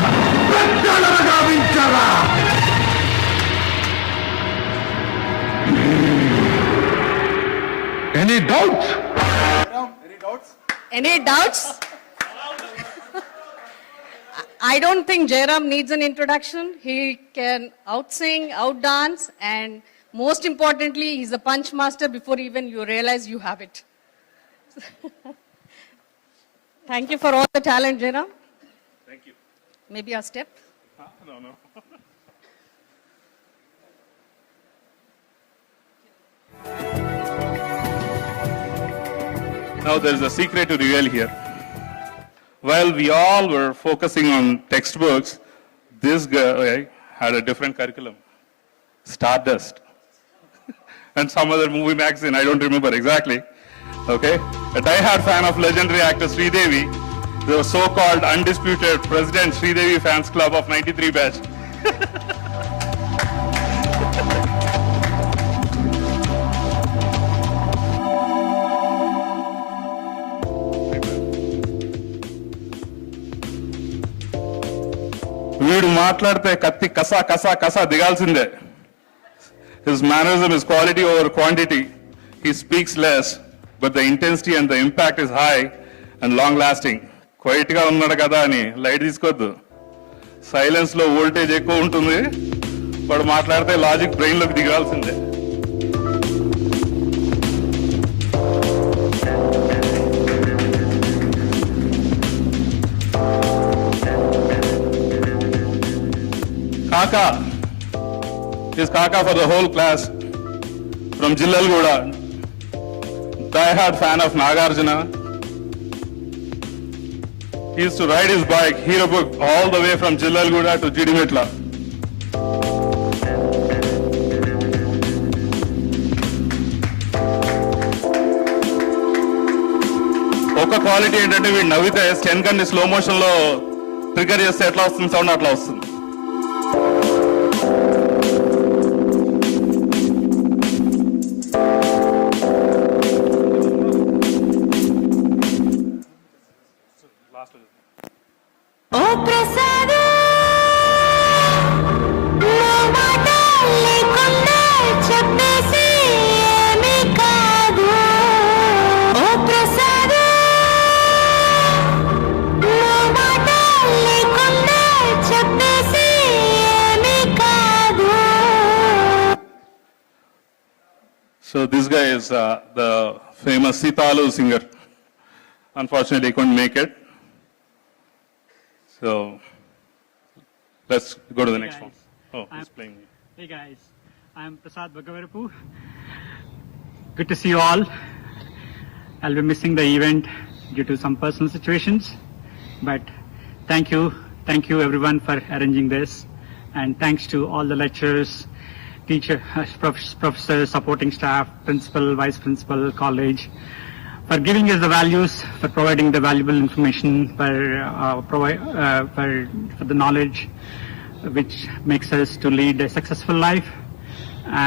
ప్రజ్వలన గావించరా. Any doubts? Any doubts? I don't think Jairam needs an introduction. He can outsing, outdance, and most importantly, he's a punch master before even you realize you have it. Thank you for all the talent, Jairam. Thank you. Maybe a step? No. Now there is a secret to reveal here. While we all were focusing on textbooks, this guy had a different curriculum. Stardust. And some other movie magazine, I don't remember exactly. Okay? A diehard fan of legendary actor Sridevi, the so-called undisputed President Sridevi Fans Club of 93 batch. వీడు మాట్లాడితే కత్తి కసా కసా కసా దిగాల్సిందే. His mannerism is quality over quantity. He speaks less, but the intensity and the impact is high and long lasting. Quiet గా ఉన్నాడు కదా అని light తీసుకోవద్దు. Silence లో voltage ఎక్కువ ఉంటుంది. వాడు మాట్లాడితే లాజిక్ బ్రెయిన్ లోకి దిగాల్సిందే. Kaka is Kaka for the whole class from Jillalguda, diehard fan of Nagarjuna. He used to ride his bike, Hero Book, all the way from Jillalguda to Jidimetla. ఒక quality ఏంటంటే వీడు నవ్వితే Sten gun slow motion లో trigger చేస్తే ఎట్లా వస్తుంది sound అట్లా వస్తుంది. So this guy is the famous Sitalu singer. Unfortunately, he couldn't make it. So let's go to the next one. Oh, he's playing. Hey guys, I'm Prasad Bhagavarapu. Good to see you all. I'll be missing the event due to some personal situations, but thank you everyone for arranging this, and thanks to all the lecturers, teachers, professors, supporting staff, principal, vice principal, college, for giving us the values, for providing the valuable information, for the knowledge which makes us to lead a successful life.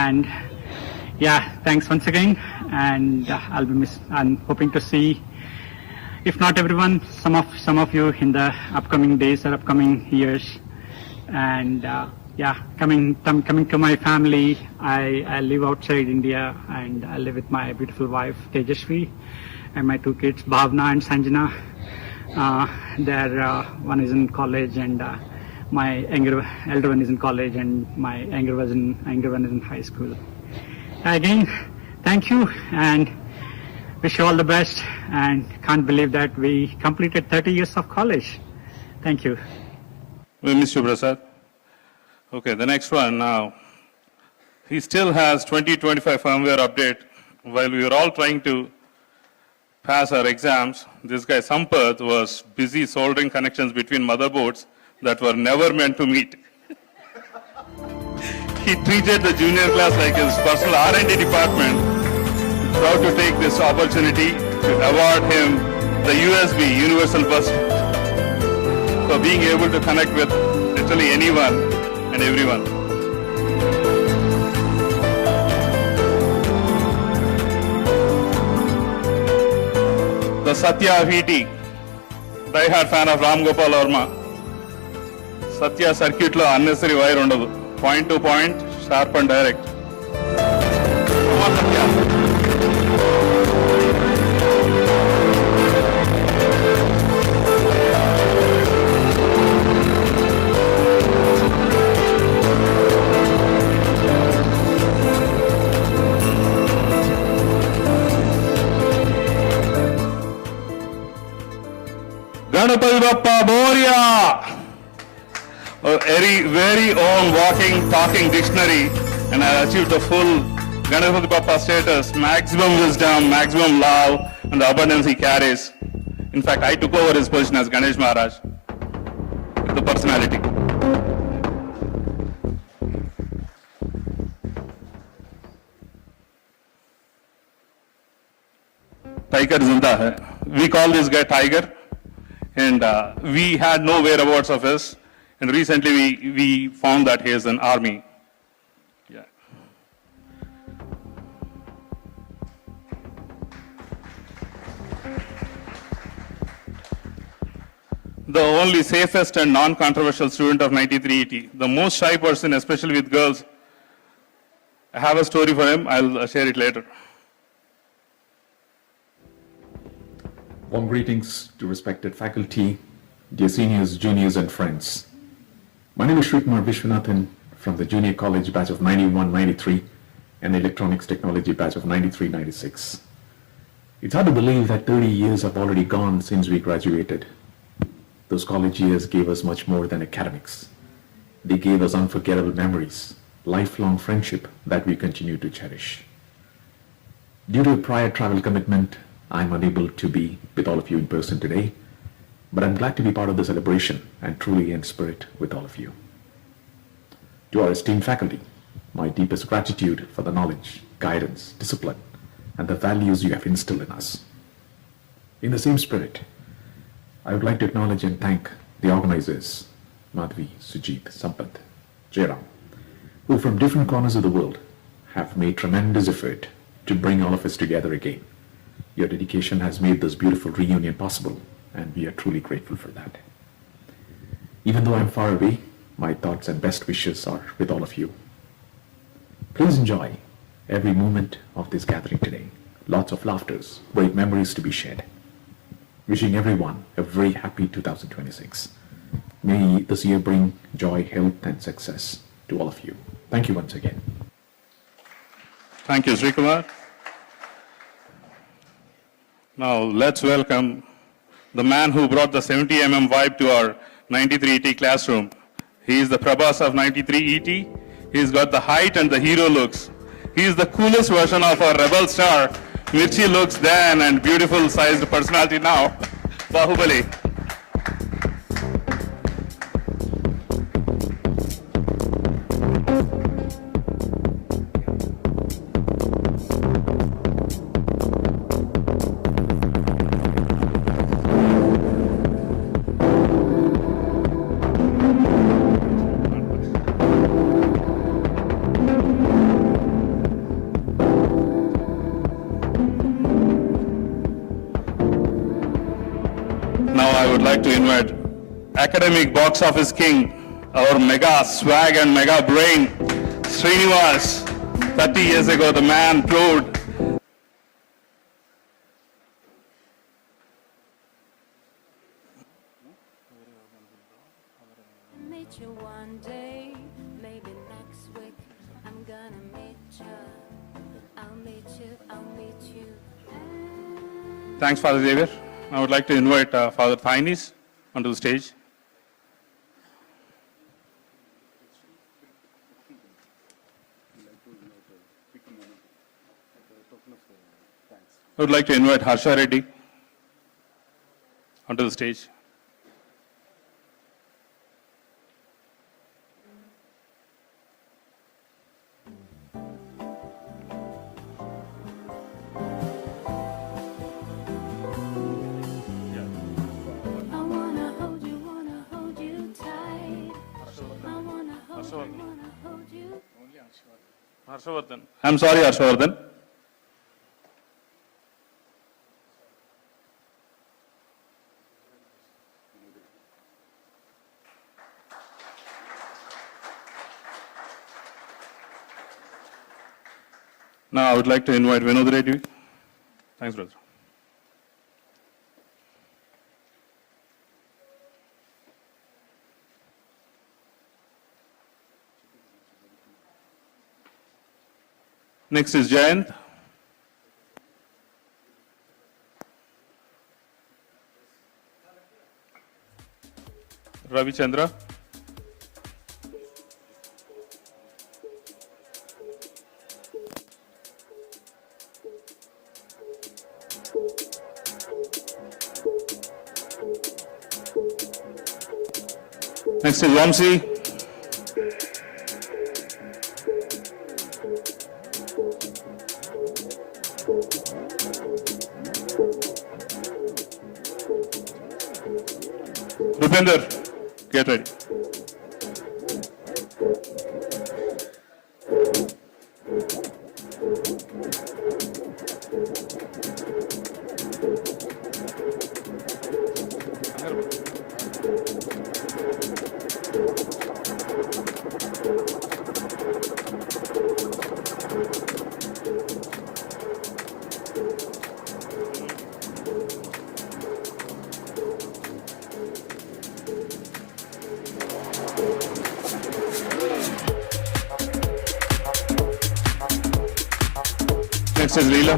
And yeah, thanks once again, and I'm hoping to see, if not everyone, some of you in the upcoming days or upcoming years. And yeah, coming to my family, I live outside India, and I live with my beautiful wife Tejashvi and my two kids Bhavna and Sanjana. One is in college, and my elder one is in college, and my younger one is in high school. Again, thank you and wish you all the best, and can't believe that we completed 30 years of college. Thank you. We miss you, Prasad. Okay, the next one now. He still has 2025 firmware update. While we were all trying to pass our exams, this guy Sampath was busy soldering connections between motherboards that were never meant to meet. He treated the junior class like his personal R&D department. Proud to take this opportunity to award him the USB Universal Bus for being able to connect with literally anyone and everyone. The Satya VT, die-hard fan of Ram Gopal Verma. Satya circuit lo unnecessary wire undadu. Point to point, sharp and direct. Come on, Satya. Ganapati Bappa Moria! A very own walking, talking dictionary, and I achieved the full Ganapati Bappa status, maximum wisdom, maximum love, and the abundance he carries. In fact, I took over his position as Ganesh Maharaj with the personality. Tiger Zinda hai. We call this guy Tiger. And we had no whereabouts of his, and recently we found that he is in army. Yeah. The only safest and non-controversial student of 9380, the most shy person, especially with girls. I have a story for him, I'll share it later. Warm greetings to respected faculty, dear seniors, juniors, and friends. My name is Srikumar Vishwanathan from the Junior College batch of 91-93 and Electronics Technology batch of 93-96. It's hard to believe that 30 years have already gone since we graduated. Those college years gave us much more than academics. They gave us unforgettable memories, lifelong friendship that we continue to cherish. Due to a prior travel commitment, I'm unable to be with all of you in person today, but I'm glad to be part of the celebration and truly in spirit with all of you. To our esteemed faculty, my deepest gratitude for the knowledge, guidance, discipline, and the values you have instilled in us. In the same spirit, I would like to acknowledge and thank the organizers, Madhvi, Sujit, Sampath, Jairam, who from different corners of the world have made tremendous effort to bring all of us together again. Your dedication has made this beautiful reunion possible, and we are truly grateful for that. Even though I'm far away, my thoughts and best wishes are with all of you. Please enjoy every moment of this gathering today. Lots of laughters, great memories to be shared. Wishing everyone a very happy 2026. May this year bring joy, health, and success to all of you. Thank you once again. Thank you, Srikumar. Now let's welcome the man who brought the 70mm vibe to our 93ET classroom. He is the Prabhas of 93ET. He's got the height and the hero looks. He is the coolest version of our rebel star. Mirchi looks then and beautiful sized personality now. Bahubali. Now I would like to invite academic box office king, our mega swag and mega brain, Srinivas. 30 years ago, the man proved. Meet you one day, maybe next week. I'm gonna meet you. I'll meet you. I'll meet you. Thanks, Father Xavier. I would like to invite Father Thainis onto the stage. I would like to invite Harsha Reddy onto the stage. I wanna hold you tight. I wanna hold you. Harshavardhan. I'm sorry, Harshavardhan. Now I would like to invite Vinod Reddy. Thanks, brother. Next is Jayant. Ravi Chandra. Next is Vamsi. Rupinder, get ready. Next is Leela.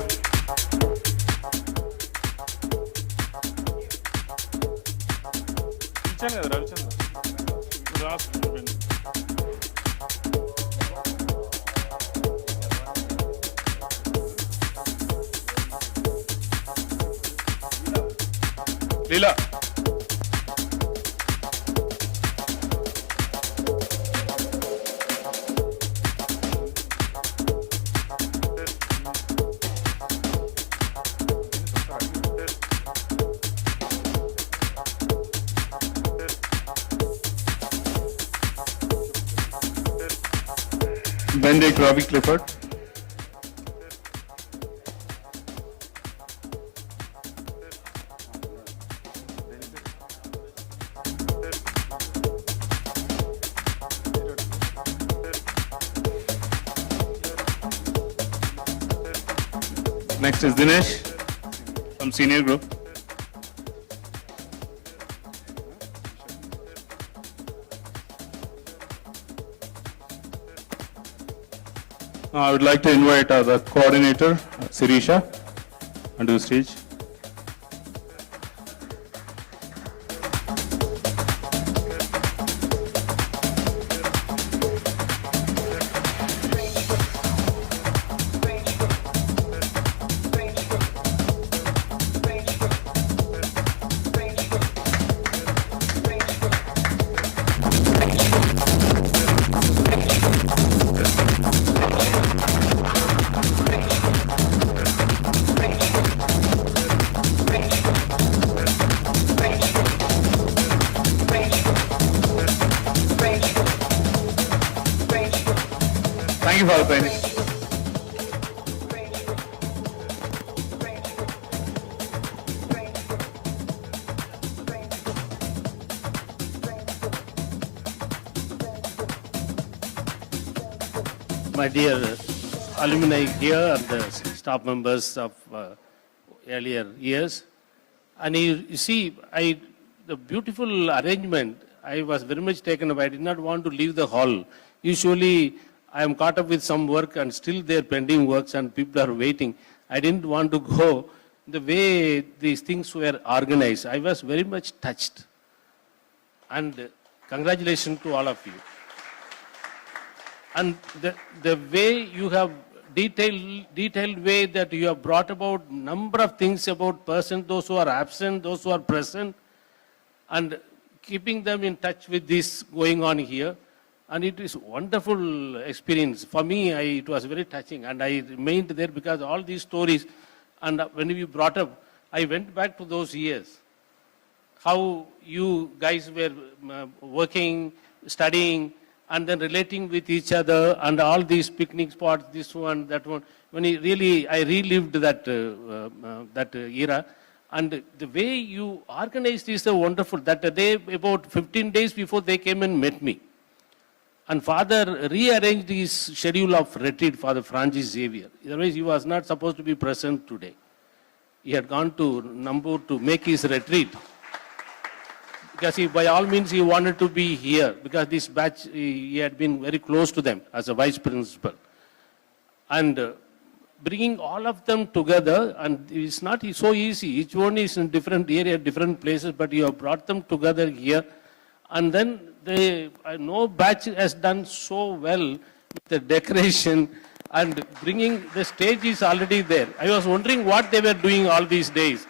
Leela. Benedict Ravi Clifford. Next is Dinesh from senior group. I would like to invite the coordinator, Sirisha, onto the stage. Thank you, Father Penny. my dear alumni here and the staff members of earlier years. And you see, the beautiful arrangement, I was very much taken away. I did not want to leave the hall. Usually, I am caught up with some work and still there pending works and people are waiting. I didn't want to go. The way these things were organized, I was very much touched. And congratulations to all of you. And the way you have detailed way that you have brought about number of things about persons, those who are absent, those who are present, and keeping them in touch with this going on here. And it is wonderful experience. For me, it was very touching, and I remained there because all these stories, and when you brought up, I went back to those years. How you guys were working, studying, and then relating with each other, and all these picnic spots, this one, that one. When I relived that era, and the way you organized is wonderful. That day, about 15 days before they came and met me. And Father rearranged his schedule of retreat for the Francis Xavier. Otherwise, he was not supposed to be present today. He had gone to Nambur to make his retreat. Because by all means, he wanted to be here. Because this batch, he had been very close to them as a vice principal. And bringing all of them together, and it's not so easy. Each one is in different area, different places, but you have brought them together here. And then no batch has done so well with the decoration and bringing the stage is already there. I was wondering what they were doing all these days.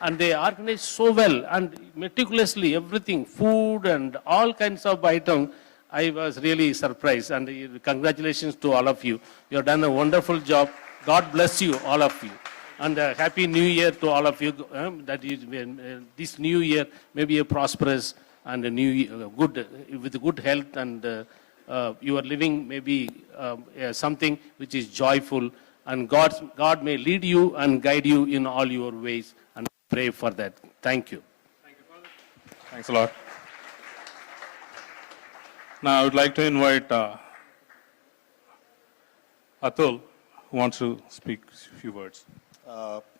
And they organized so well and meticulously everything, food and all kinds of items. I was really surprised, and congratulations to all of you. You have done a wonderful job. God bless you, all of you. And Happy New Year to all of you. This new year may be a prosperous and a new year, with good health, and you are living maybe something which is joyful, and God may lead you and guide you in all your ways, and pray for that. Thank you. Thank you, Father. Thanks a lot. Now I would like to invite Atul, who wants to speak a few words.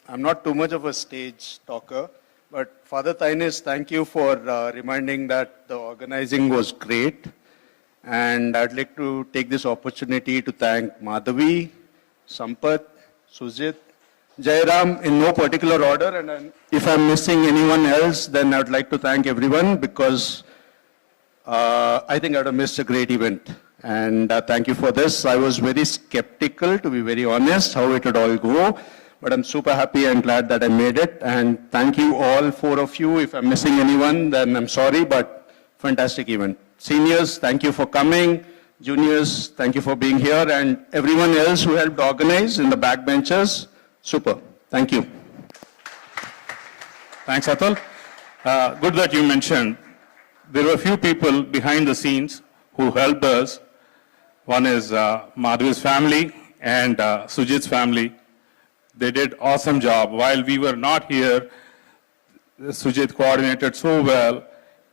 I'm not too much of a stage talker, but Father Tainis, thank you for reminding that the organizing was great. And I'd like to take this opportunity to thank Madhavi, Sampath, Sujit, Jairam in no particular order. And if I'm missing anyone else, then I'd like to thank everyone because I think I'd have missed a great event. And thank you for this. I was very skeptical, to be very honest, how it would all go. But I'm super happy and glad that I made it. And thank you all, 4 of you. If I'm missing anyone, then I'm sorry, but fantastic event. Seniors, thank you for coming. Juniors, thank you for being here. And everyone else who helped organize in the backbenchers, super. Thank you. Thanks, Atul. Good that you mentioned. There were a few people behind the scenes who helped us. One is Madhu's family and Sujit's family. They did awesome job. While we were not here, Sujit coordinated so well,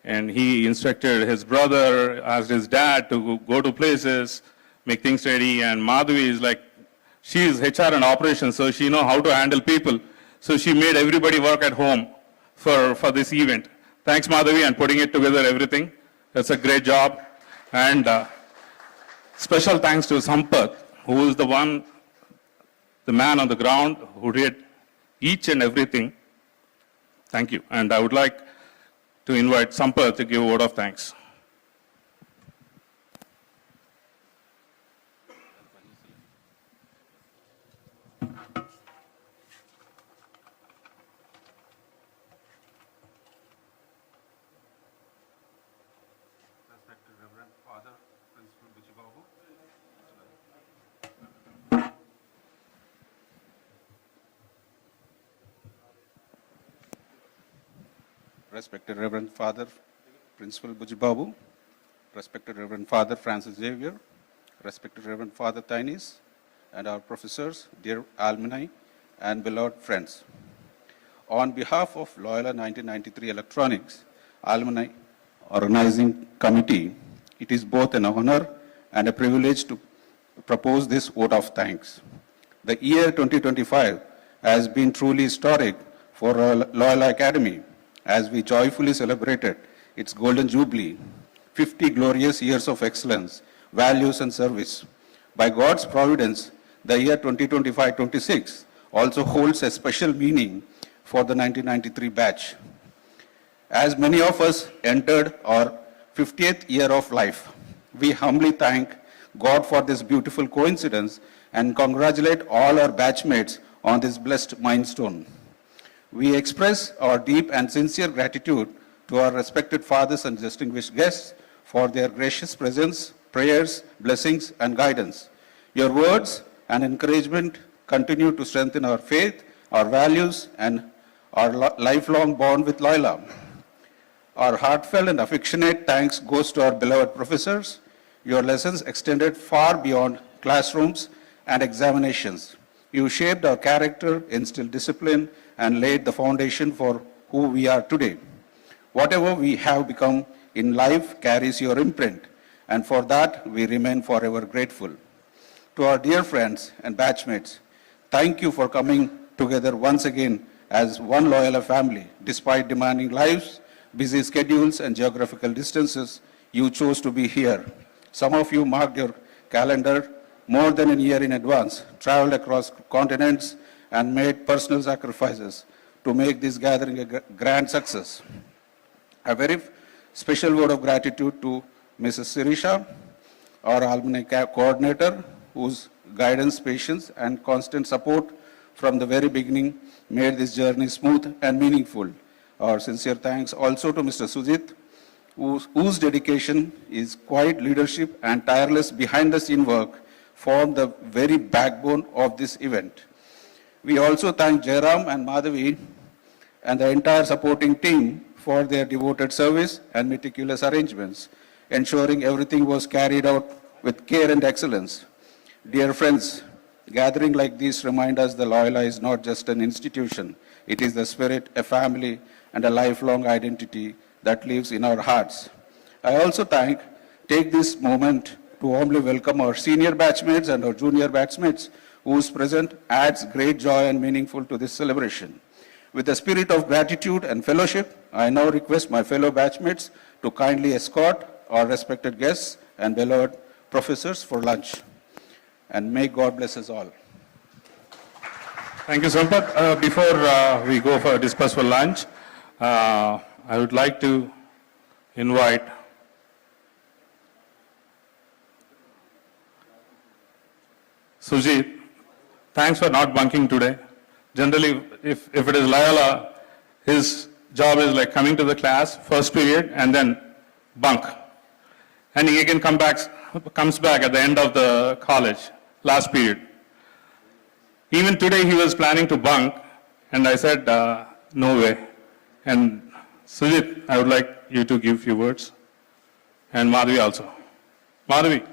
and he instructed his brother, asked his dad to go to places, make things ready, and Madhavi is like, she is HR and operations, so she knows how to handle people. So she made everybody work at home for this event. Thanks, Madhavi, and putting it together, everything. That's a great job. And special thanks to Sampath, who is the man on the ground who did each and everything. Thank you. And I would like to invite Sampath to give a word of thanks. Respected Reverend Father, Principal Bujibabu, respected Reverend Father Francis Xavier, respected Reverend Father Tainis, and our professors, dear alumni, and beloved friends. On behalf of Loyola 1993 Electronics Alumni Organizing Committee, it is both an honor and a privilege to propose this vote of thanks. The year 2025 has been truly historic for Loyola Academy as we joyfully celebrated its golden jubilee, 50 glorious years of excellence, values and service. By God's providence, the year 2025-26 also holds a special meaning for the 1993 batch. As many of us entered our 50th year of life, we humbly thank God for this beautiful coincidence and congratulate all our batchmates on this blessed milestone. We express our deep and sincere gratitude to our respected fathers and distinguished guests for their gracious presence, prayers, blessings, and guidance. Your words and encouragement continue to strengthen our faith, our values, and our lifelong bond with Loyola. Our heartfelt and affectionate thanks goes to our beloved professors. Your lessons extended far beyond classrooms and examinations. You shaped our character, instilled discipline, and laid the foundation for who we are today. Whatever we have become in life carries your imprint, and for that we remain forever grateful. To our dear friends and batchmates, thank you for coming together once again as one Loyola family. Despite demanding lives, busy schedules, and geographical distances, you chose to be here. Some of you marked your calendar more than a year in advance, traveled across continents, and made personal sacrifices to make this gathering a grand success. A very special word of gratitude to Mrs. Sirisha, our alumni coordinator, whose guidance, patience, and constant support from the very beginning made this journey smooth and meaningful. Our sincere thanks also to Mr. Sujit, whose dedication is quiet leadership and tireless behind-the-scene work form the very backbone of this event. We also thank Jairam and Madhavi and the entire supporting team for their devoted service and meticulous arrangements, ensuring everything was carried out with care and excellence. Dear friends, gathering like this remind us the Loyola is not just an institution. It is the spirit, a family, and a lifelong identity that lives in our hearts. I also take this moment to warmly welcome our senior batchmates and our junior batchmates, whose presence adds great joy and meaningful to this celebration. With the spirit of gratitude and fellowship, I now request my fellow batchmates to kindly escort our respected guests and beloved professors for lunch. And may God bless us all. Thank you, Sampath. Before we go for disperse for lunch, I would like to invite Sujit. Thanks for not bunking today. Generally, if it is Loyola, his job is like coming to the class, first period, and then bunk. And he again comes back at the end of the college, last period. Even today he was planning to bunk, and I said, no way. And Sujit, I would like you to give few words. And Madhavi also. Madhavi.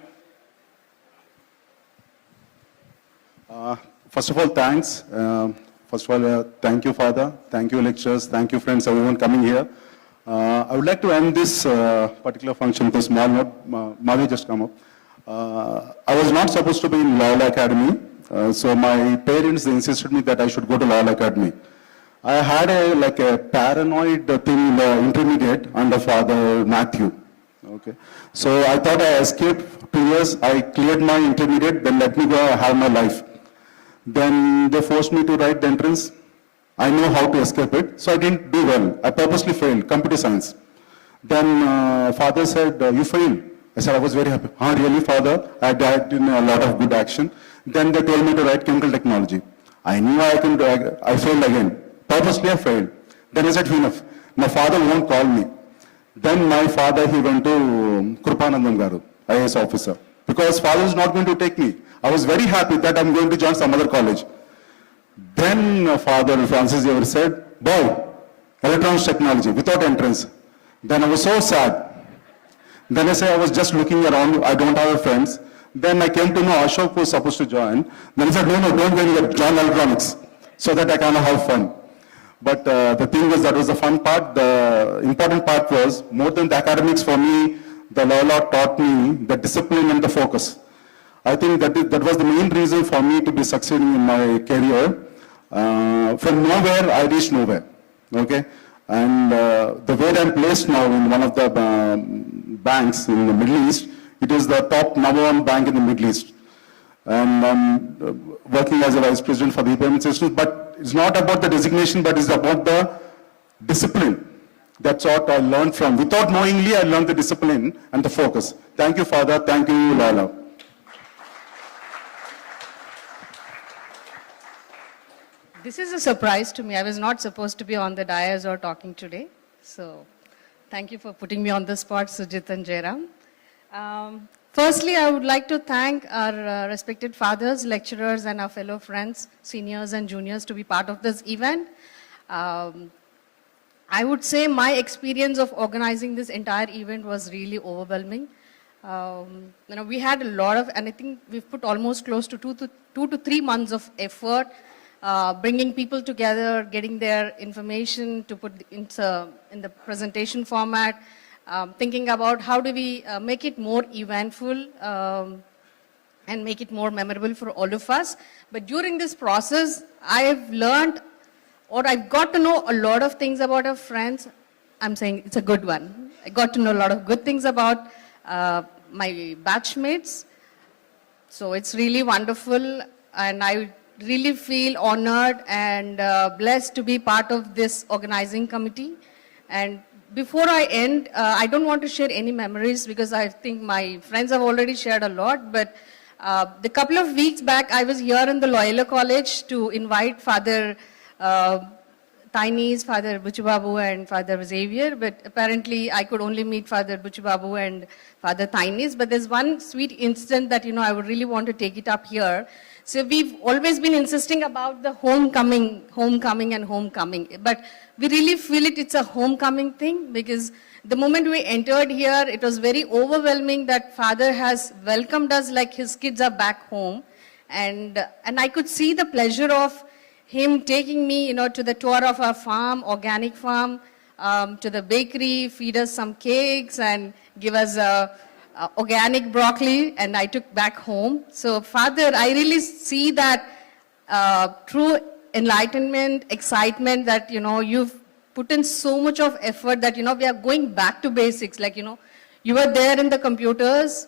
First of all, thanks. First of all, thank you, Father. Thank you, lecturers. Thank you, friends, everyone coming here. I would like to end this particular function with a small note. Madhavi, just come up. I was not supposed to be in Loyola Academy, so my parents insisted me that I should go to Loyola Academy. I had a paranoid thing in the intermediate under Father Matthew. Okay, so I thought I escaped 2 years. I cleared my intermediate, then let me go have my life. Then they forced me to write the entrance. I know how to escape it, so I didn't do well. I purposely failed, computer science. Then Father said, you failed. I said, I was very happy. Really, Father? I did a lot of good action. Then they told me to write chemical technology. I knew I can do it. I failed again. Purposely I failed. Then I said, enough. My father won't call me. Then my father, he went to Krupanandam Garu, IAS officer. Because father is not going to take me. I was very happy that I'm going to join some other college. Then Father Francis Xavier said, boy, electronics technology without entrance. Then I was so sad. Then I said, I was just looking around, I don't have friends. Then I came to know Ashok was supposed to join. Then he said, no, don't go anywhere, join electronics, so that I can have fun. But the thing was, that was the fun part. The important part was, more than the academics for me, the Loyola taught me the discipline and the focus. I think that was the main reason for me to be succeeding in my career. From nowhere, I reached nowhere, okay? And the way I'm placed now in one of the banks in the Middle East, it is the top #1 bank in the Middle East. And I'm working as a vice president for the payment systems, but it's not about the designation, but it's about the discipline. That's what I learned from. Without knowingly, I learned the discipline and the focus. Thank you, Father. Thank you, Lala. This is a surprise to me. I was not supposed to be on the dais or talking today. So thank you for putting me on the spot, Sujit and Jairam. Firstly, I would like to thank our respected fathers, lecturers, and our fellow friends, seniors and juniors to be part of this event. I would say my experience of organizing this entire event was really overwhelming. We had a lot of, and I think we've put almost close to 2 to 3 months of effort, bringing people together, getting their information to put in the presentation format, thinking about how do we make it more eventful and make it more memorable for all of us. But during this process, I've learned, or I've got to know a lot of things about our friends. I'm saying it's a good one. I got to know a lot of good things about my batchmates. So it's really wonderful, and I really feel honored and blessed to be part of this organizing committee. And before I end, I don't want to share any memories because I think my friends have already shared a lot, but the couple of weeks back, I was here in the Loyola College to invite Father Tainis, Father Buchubabu and Father Xavier, but apparently I could only meet Father Buchubabu and Father Tainis. But there's one sweet incident that, I would really want to take it up here. So we've always been insisting about the homecoming. But we really feel it's a homecoming thing because the moment we entered here, it was very overwhelming that Father has welcomed us like his kids are back home. And I could see the pleasure of him taking me, to the tour of our farm, organic farm, to the bakery, feed us some cakes and give us organic broccoli, and I took back home. So Father, I really see that true enlightenment, excitement that, you've put in so much of effort that, we are going back to basics. Like, you were there in the computers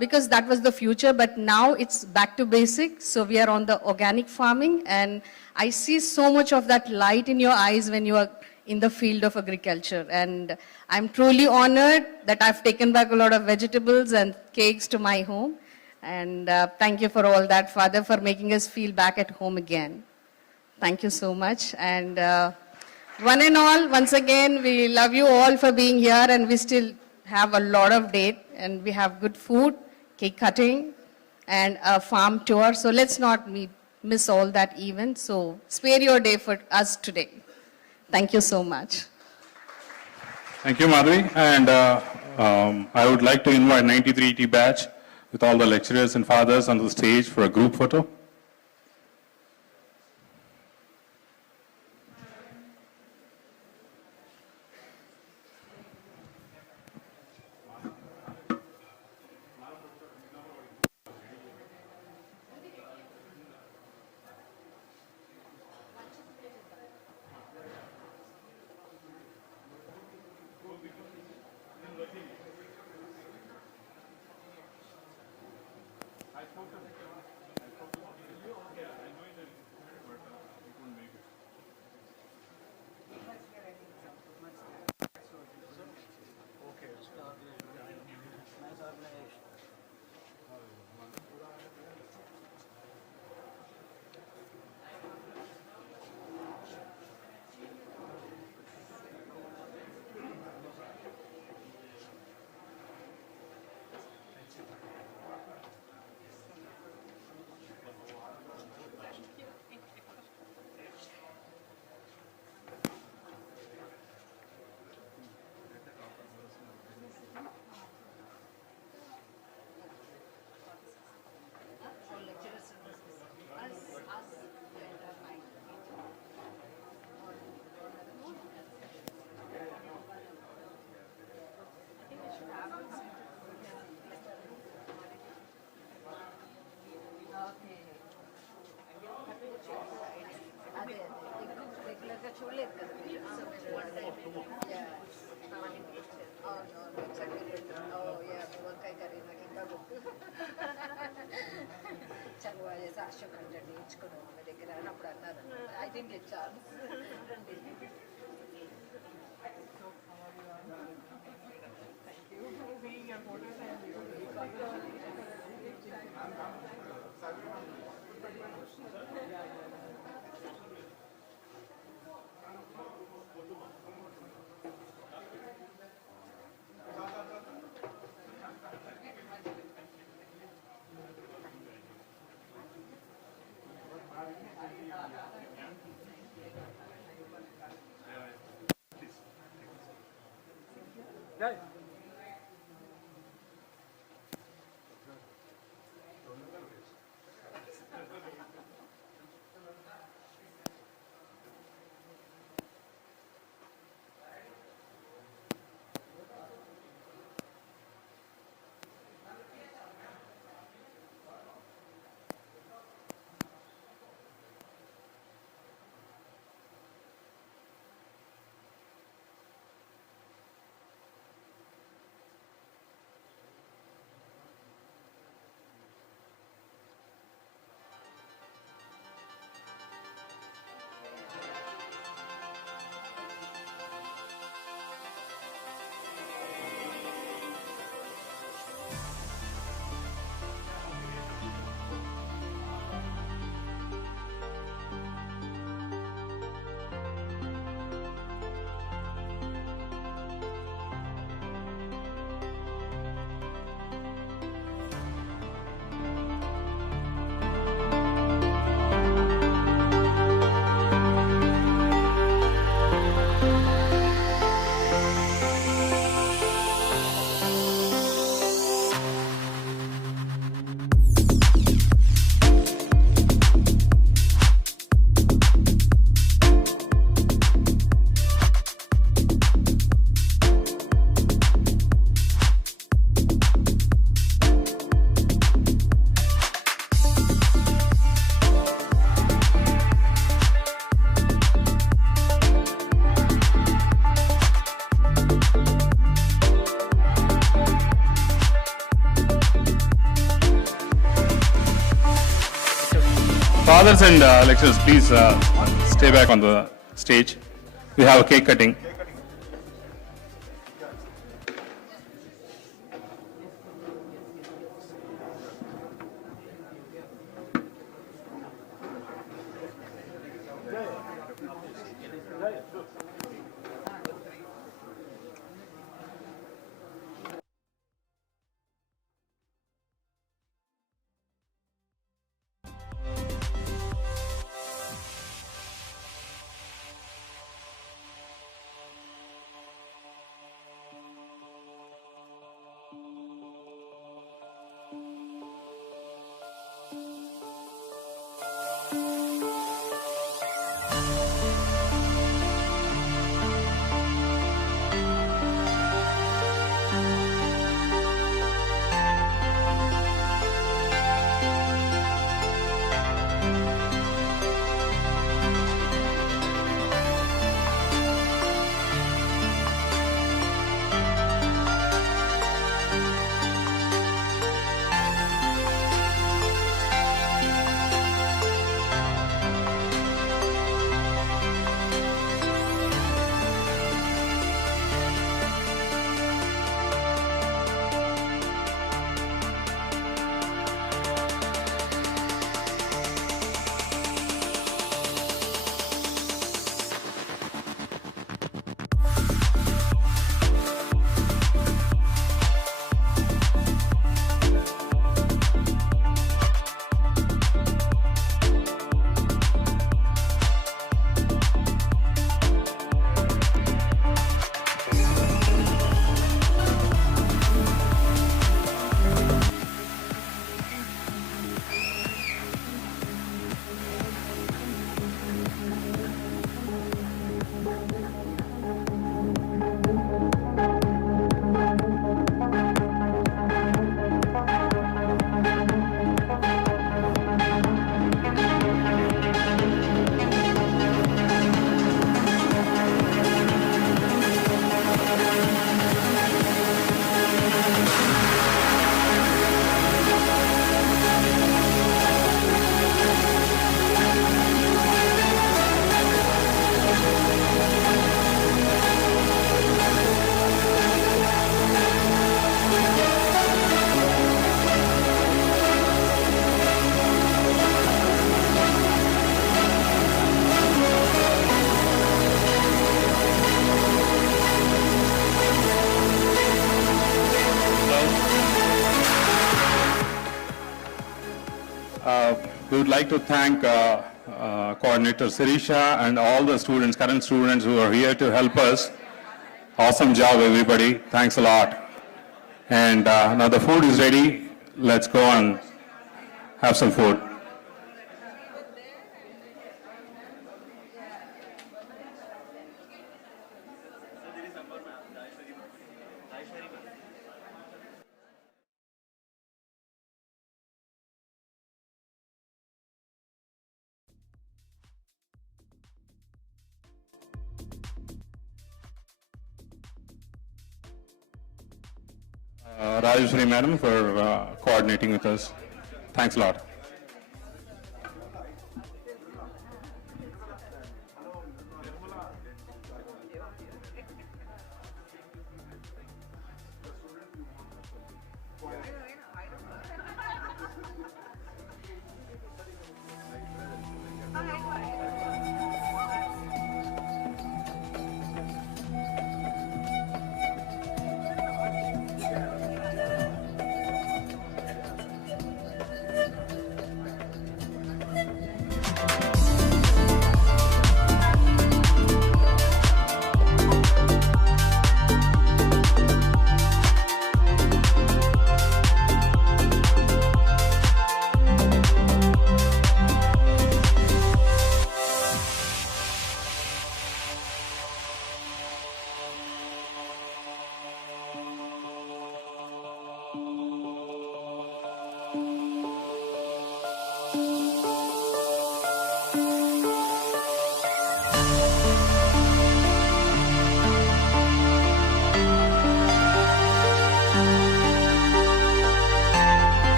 because that was the future, but now it's back to basics. So we are on the organic farming, and I see so much of that light in your eyes when you are in the field of agriculture. And I'm truly honored that I've taken back a lot of vegetables and cakes to my home. And thank you for all that, Father, for making us feel back at home again. Thank you so much. And one and all, once again, we love you all for being here, and we still have a lot of date, and we have good food, cake cutting, and a farm tour. So let's not miss all that event. So spare your day for us today. Thank you so much. Thank you, Madhuri. And I would like to invite 93T batch with all the lecturers and fathers on the stage for a group photo. I didn't get chance. Fathers and lecturers, please stay back on the stage. We have a cake cutting. We would like to thank Coordinator Sirisha and all the students, current students who are here to help us. Awesome job, everybody. Thanks a lot. And now the food is ready. Let's go and have some food. Rajeshwari Madam for coordinating with us. Thanks a lot.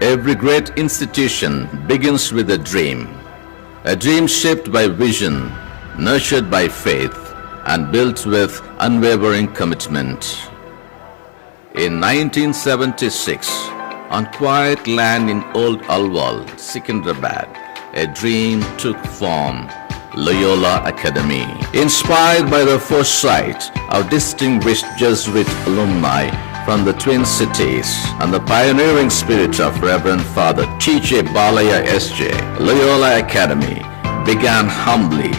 Every great institution begins with a dream shaped by vision, nurtured by faith, and built with unwavering commitment. In 1976, on quiet land in Old Alwal, Secunderabad, a dream took form, Loyola Academy. Inspired by the foresight of distinguished Jesuit alumni from the Twin Cities and the pioneering spirit of Reverend Father T.J. Balaya S.J., Loyola Academy began humbly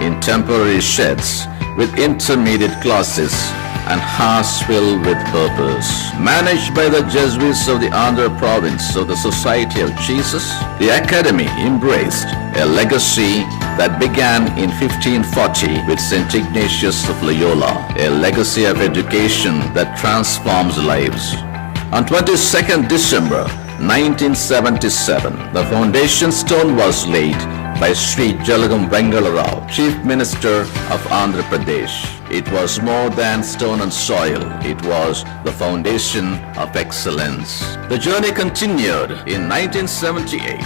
in temporary sheds with intermediate classes and hearts filled with purpose. Managed by the Jesuits of the Andhra province of the Society of Jesus, the Academy embraced a legacy that began in 1540 with St. Ignatius of Loyola, a legacy of education that transforms lives. On 22nd December 1977, the foundation stone was laid by Sri Jalagam Vengala Rao, Chief Minister of Andhra Pradesh. It was more than stone and soil. It was the foundation of excellence. The journey continued. In 1978,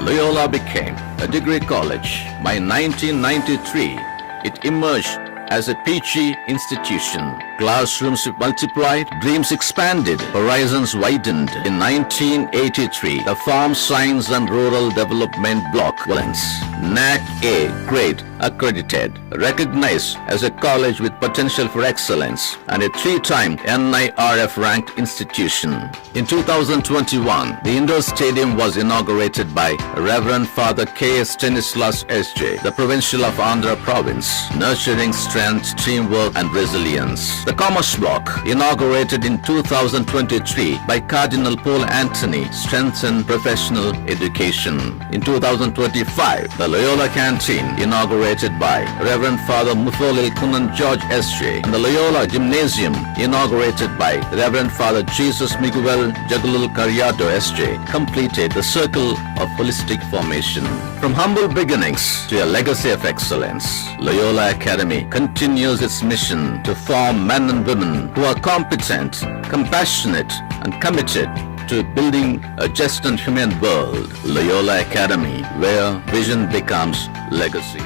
Loyola became a degree college. By 1993, it emerged as a PG institution Classrooms multiplied, dreams expanded, horizons widened. In 1983, the Farm Science and Rural Development Block was NAC A grade accredited, recognized as a college with potential for excellence, and a 3-time NIRF ranked institution. In 2021, the indoor stadium was inaugurated by Reverend Father K.S. Stanislas S.J., the Provincial of Andhra Province, nurturing strength, teamwork, and resilience. The Commerce Block, inaugurated in 2023 by Cardinal Paul Anthony, strengthened professional education. In 2025, the Loyola Canteen, inaugurated by Reverend Father Mufoli Kunan George S.J., and the Loyola Gymnasium, inaugurated by Reverend Father Jesus Miguel Jagalul Cariado S.J., completed the circle of holistic formation. From humble beginnings to a legacy of excellence, Loyola Academy continues its mission to form men and women who are competent, compassionate, and committed to building a just and humane world. Loyola Academy, where vision becomes legacy.